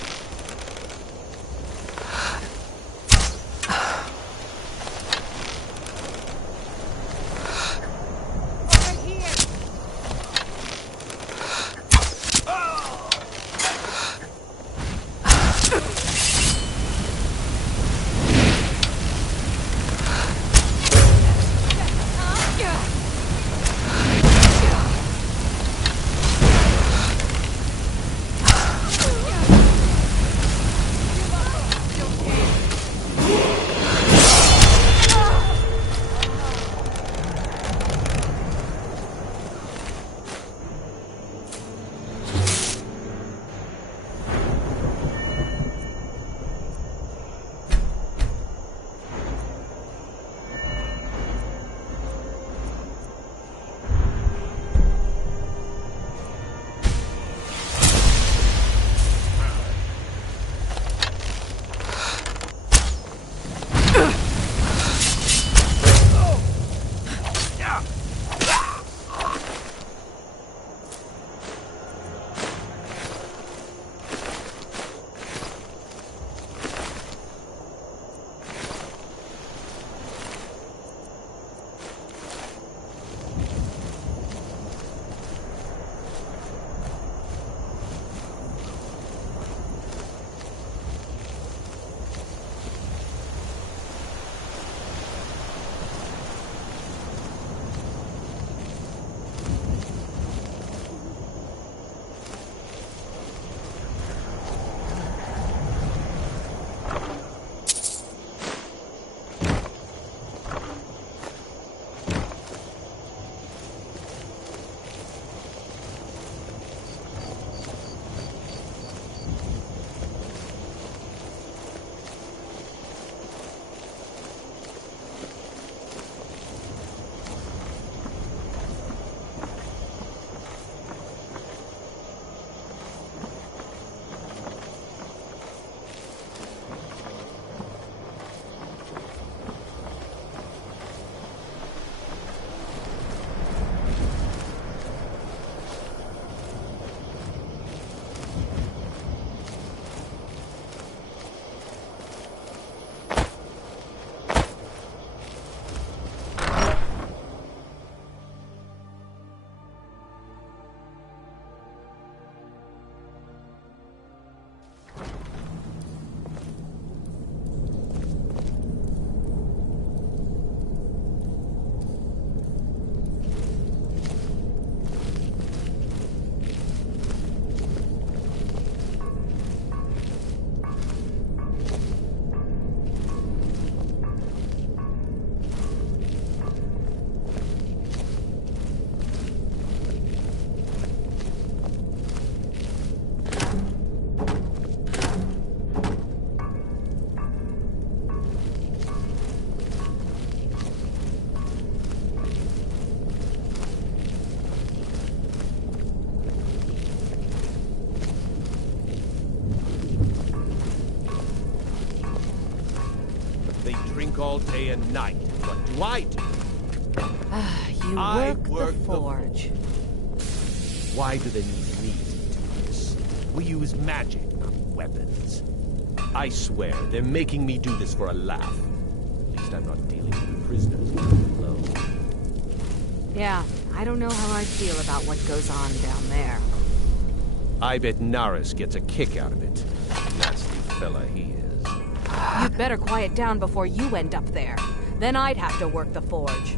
all day and night. What do I do? You I work the forge. Why do they need me to do this? We use magic, not weapons. I swear, they're making me do this for a laugh. At least I'm not dealing with prisoners alone. Yeah, I don't know how I feel about what goes on down there. I bet Naris gets a kick out of it. Nasty fella he is. You'd better quiet down before you end up there. Then I'd have to work the forge.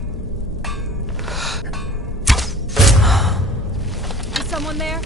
Is someone there?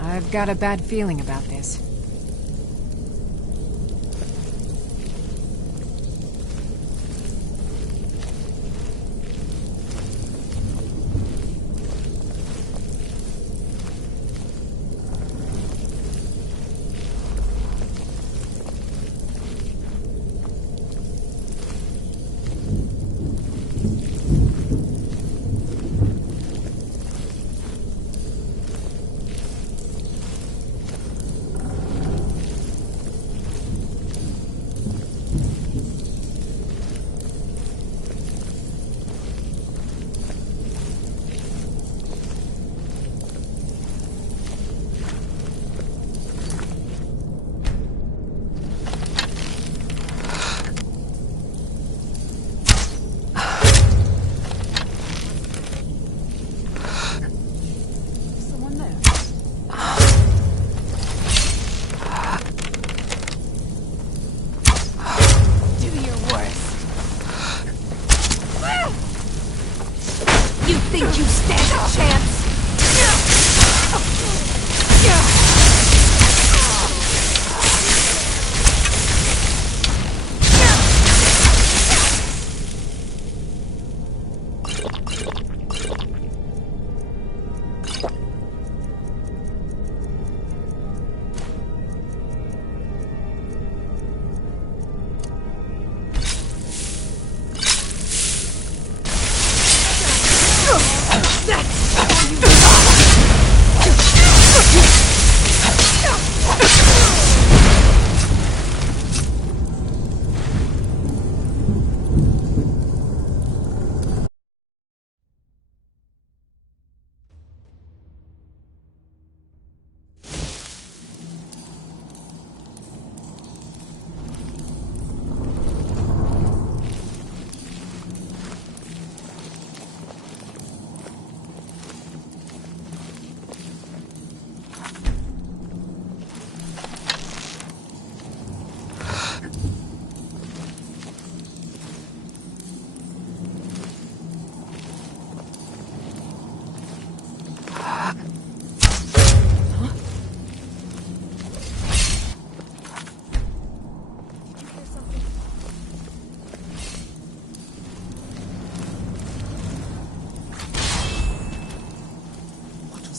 I've got a bad feeling about this.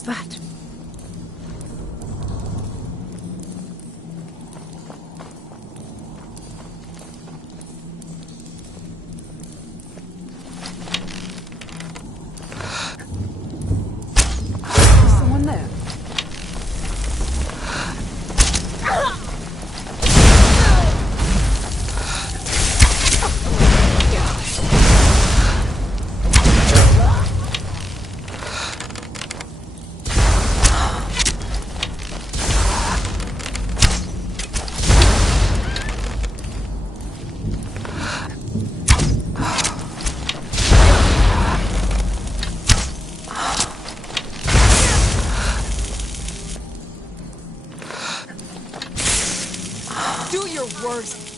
That? your worst.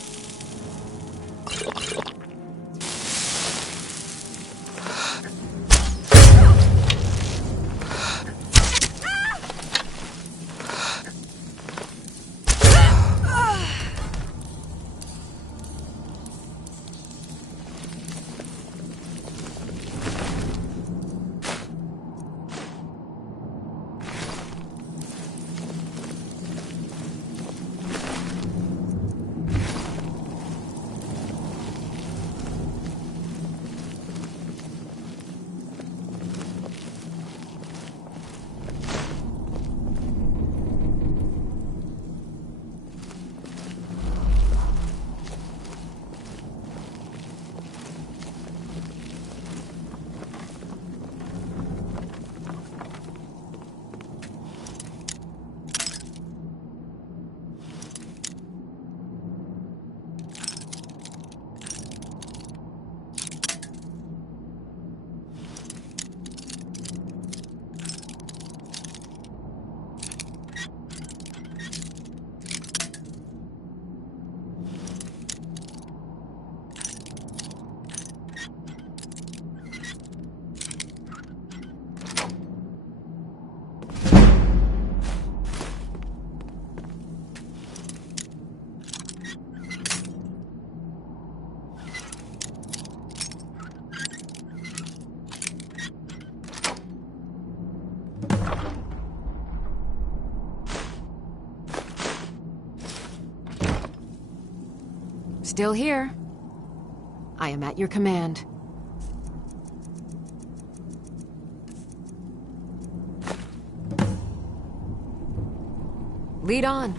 Still here. I am at your command. Lead on.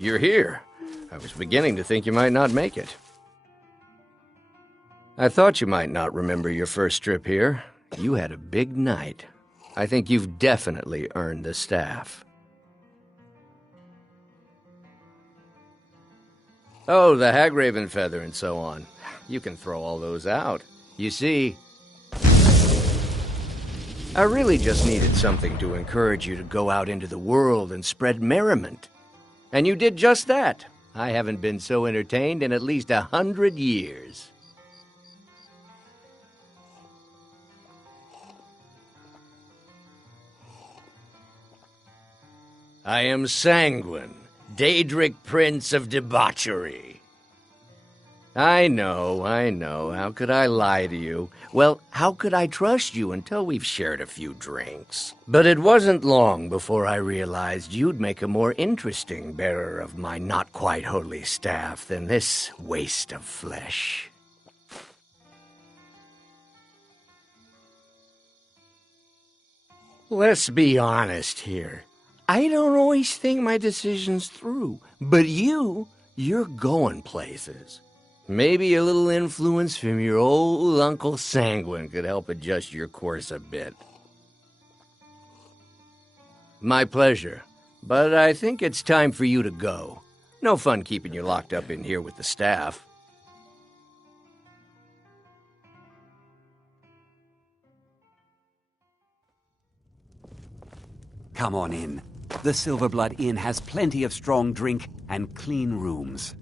You're here. I was beginning to think you might not make it. I thought you might not remember your first trip here. You had a big night. I think you've definitely earned the staff. Oh, the Hagraven feather and so on. You can throw all those out. You see, I really just needed something to encourage you to go out into the world and spread merriment. And you did just that. I haven't been so entertained in at least 100 years. I am Sanguine, Daedric Prince of Debauchery. I know. How could I lie to you? Well, how could I trust you until we've shared a few drinks? But it wasn't long before I realized you'd make a more interesting bearer of my not-quite-holy staff than this waste of flesh. Let's be honest here. I don't always think my decisions through, but you're going places. Maybe a little influence from your old Uncle Sanguine could help adjust your course a bit. My pleasure, but I think it's time for you to go. No fun keeping you locked up in here with the staff. Come on in. The Silverblood Inn has plenty of strong drink and clean rooms.